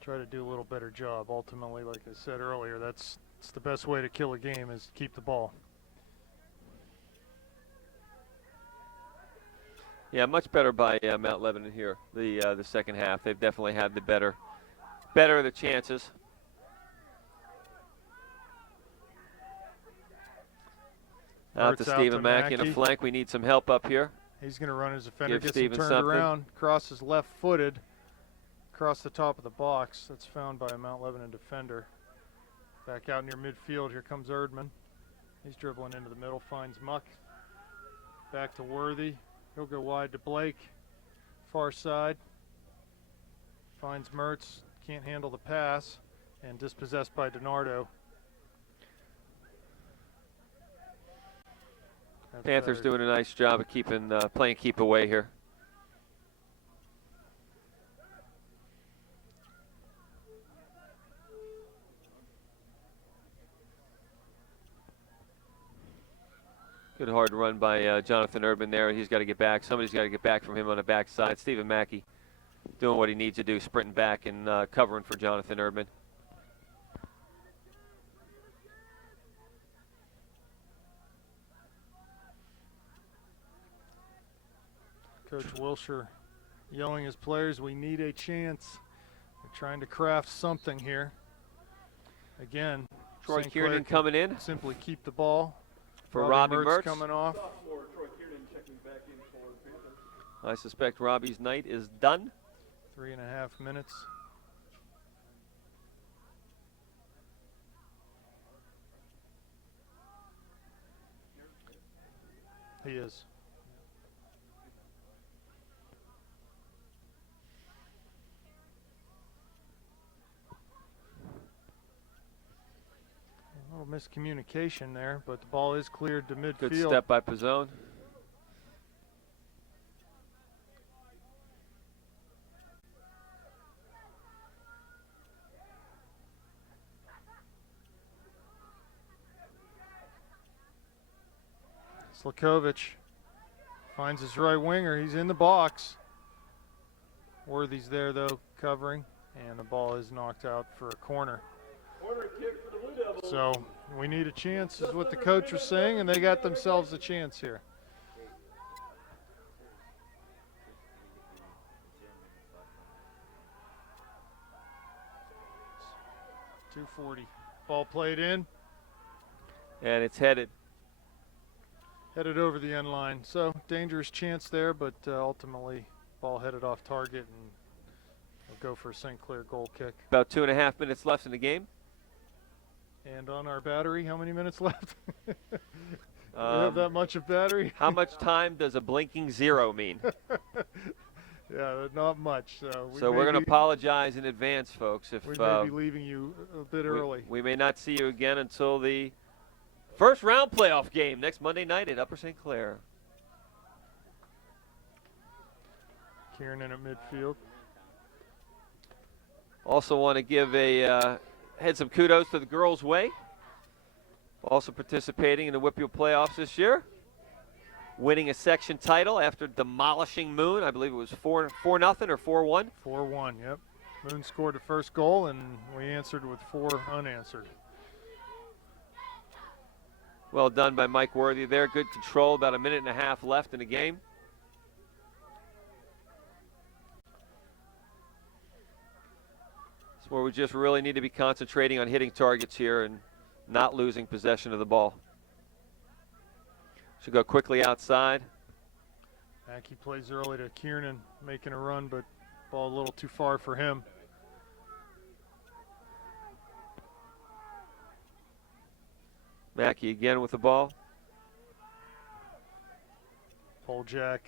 try to do a little better job. Ultimately, like I said earlier, that's the best way to kill a game is to keep the ball. Yeah, much better by Mount Lebanon here. The second half, they've definitely had the better of the chances. Out to Stephen Mackey in a flank. We need some help up here. He's going to run his defender, Give gets him Stephen turned something. around, crosses left-footed, across the top of the box. That's found by a Mount Lebanon defender. Back out near midfield, here comes Erdman. He's dribbling into the middle, finds Muck. Back to Worthy. He'll go wide to Blake. Far side. Finds Mertz, can't handle the pass, and dispossessed by DiNardo. Panthers doing a nice job of keeping playing keep away here. Good hard run by Jonathan Erdman there. He's got to get back. Somebody's got to get back from him on the backside. Stephen Mackey doing what he needs to do, sprinting back and covering for Jonathan Erdman. Coach Wilshire yelling his players, we need a chance. They're trying to craft something here. Again, Troy St. Clair Kiernan coming in. Simply keep the ball. For Robbie Mertz coming off. For Troy Kiernan checking back in for the Panthers. I suspect Robbie's night is done. 3.5 minutes. He is. A little miscommunication there, but the ball is cleared to midfield. Good step by Pizzone. Slakovic finds his right winger. He's in the box. Worthy's there, though, covering, and the ball is knocked out for a corner. Corner kick for the Blue Devils. So we need a chance, is what the coach was saying, and they got themselves a chance here. .240. Ball played in. And it's headed. Headed over the end line. So dangerous chance there, but ultimately ball headed off target, and we'll go for a St. Clair goal kick. About 2.5 minutes left in the game. And on our battery, how many minutes left? We have that much of battery? How much time does a blinking zero mean? Yeah, not much. So we're going to apologize in advance, folks. If we may be leaving you a bit early. We may not see you again until the first round playoff game next Monday night at Upper St. Clair. Kiernan at midfield. Also want to give a head some kudos to the girls' way. Also participating in the Whitfield playoffs this year. Winning a section title after demolishing Moon. I believe it was 4-0 or 4-1. 4-1, yep. Moon scored the first goal, and we answered with 4 unanswered. Well done by Mike Worthy there. Good control. About a minute and a half left in the game. It's where we just really need to be concentrating on hitting targets here and not losing possession of the ball. Should go quickly outside. Mackey plays early to Kiernan, making a run, but ball a little too far for him. Mackey again with the ball. Poljack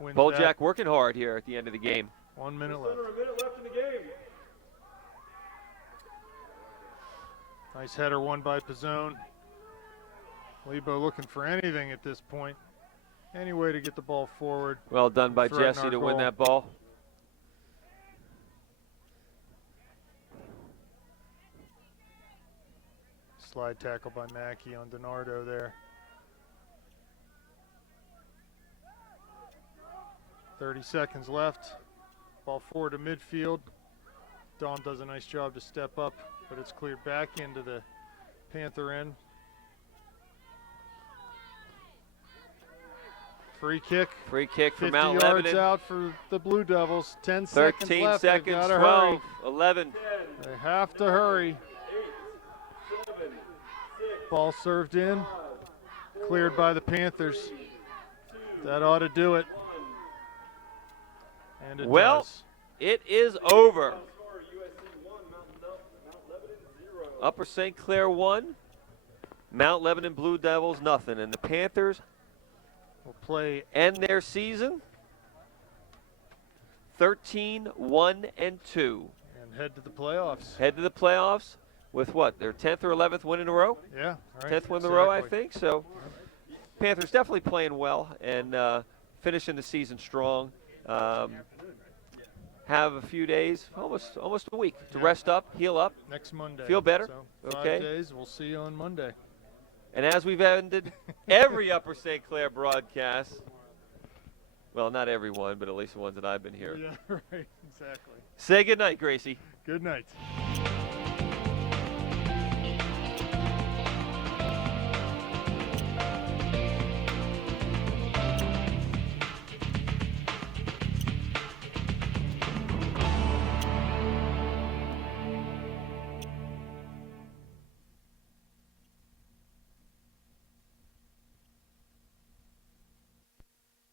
wins Poljack that. working hard here at the end of the game. 1 minute left. Under a minute left in the game. Nice header won by Pizzone. Lebo looking for anything at this point. Any way to get the ball forward. Well done by Threaten Jesse our to win goal. that ball. Slide tackle by Mackey on DiNardo there. 30 seconds left. Ball forward to midfield. Dawn does a nice job to step up, but it's cleared back into the Panther end. Free kick. Free kick for 50 Mount yards Lebanon. out for the Blue Devils. 10 seconds 13 left. They've seconds, gotta 12, hurry. 11. They have to hurry. 7, 6, Ball served in. Cleared by the Panthers. That ought to do it. And it Well, does. it is over. score USC 1, Mount Lebanon 0. Upper St. Clair 1, Mount Lebanon Blue Devils nothing. And the Panthers We'll play end their season 13-1-2. and head to the playoffs. Head to the playoffs with what? Their 10th or 11th win in a row? Yeah, right. 10th win in a row, I exactly. think. So Panthers definitely playing well and finishing the season strong. Have a few days, almost a week to rest up, heal up. Next Monday. Feel better? So 5 Okay. days. We'll see you on Monday. And as we've ended every Upper St. Clair broadcast, well, not every one, but at least the ones that I've been here. Yeah, right. Exactly. Say goodnight, Gracie. Good night.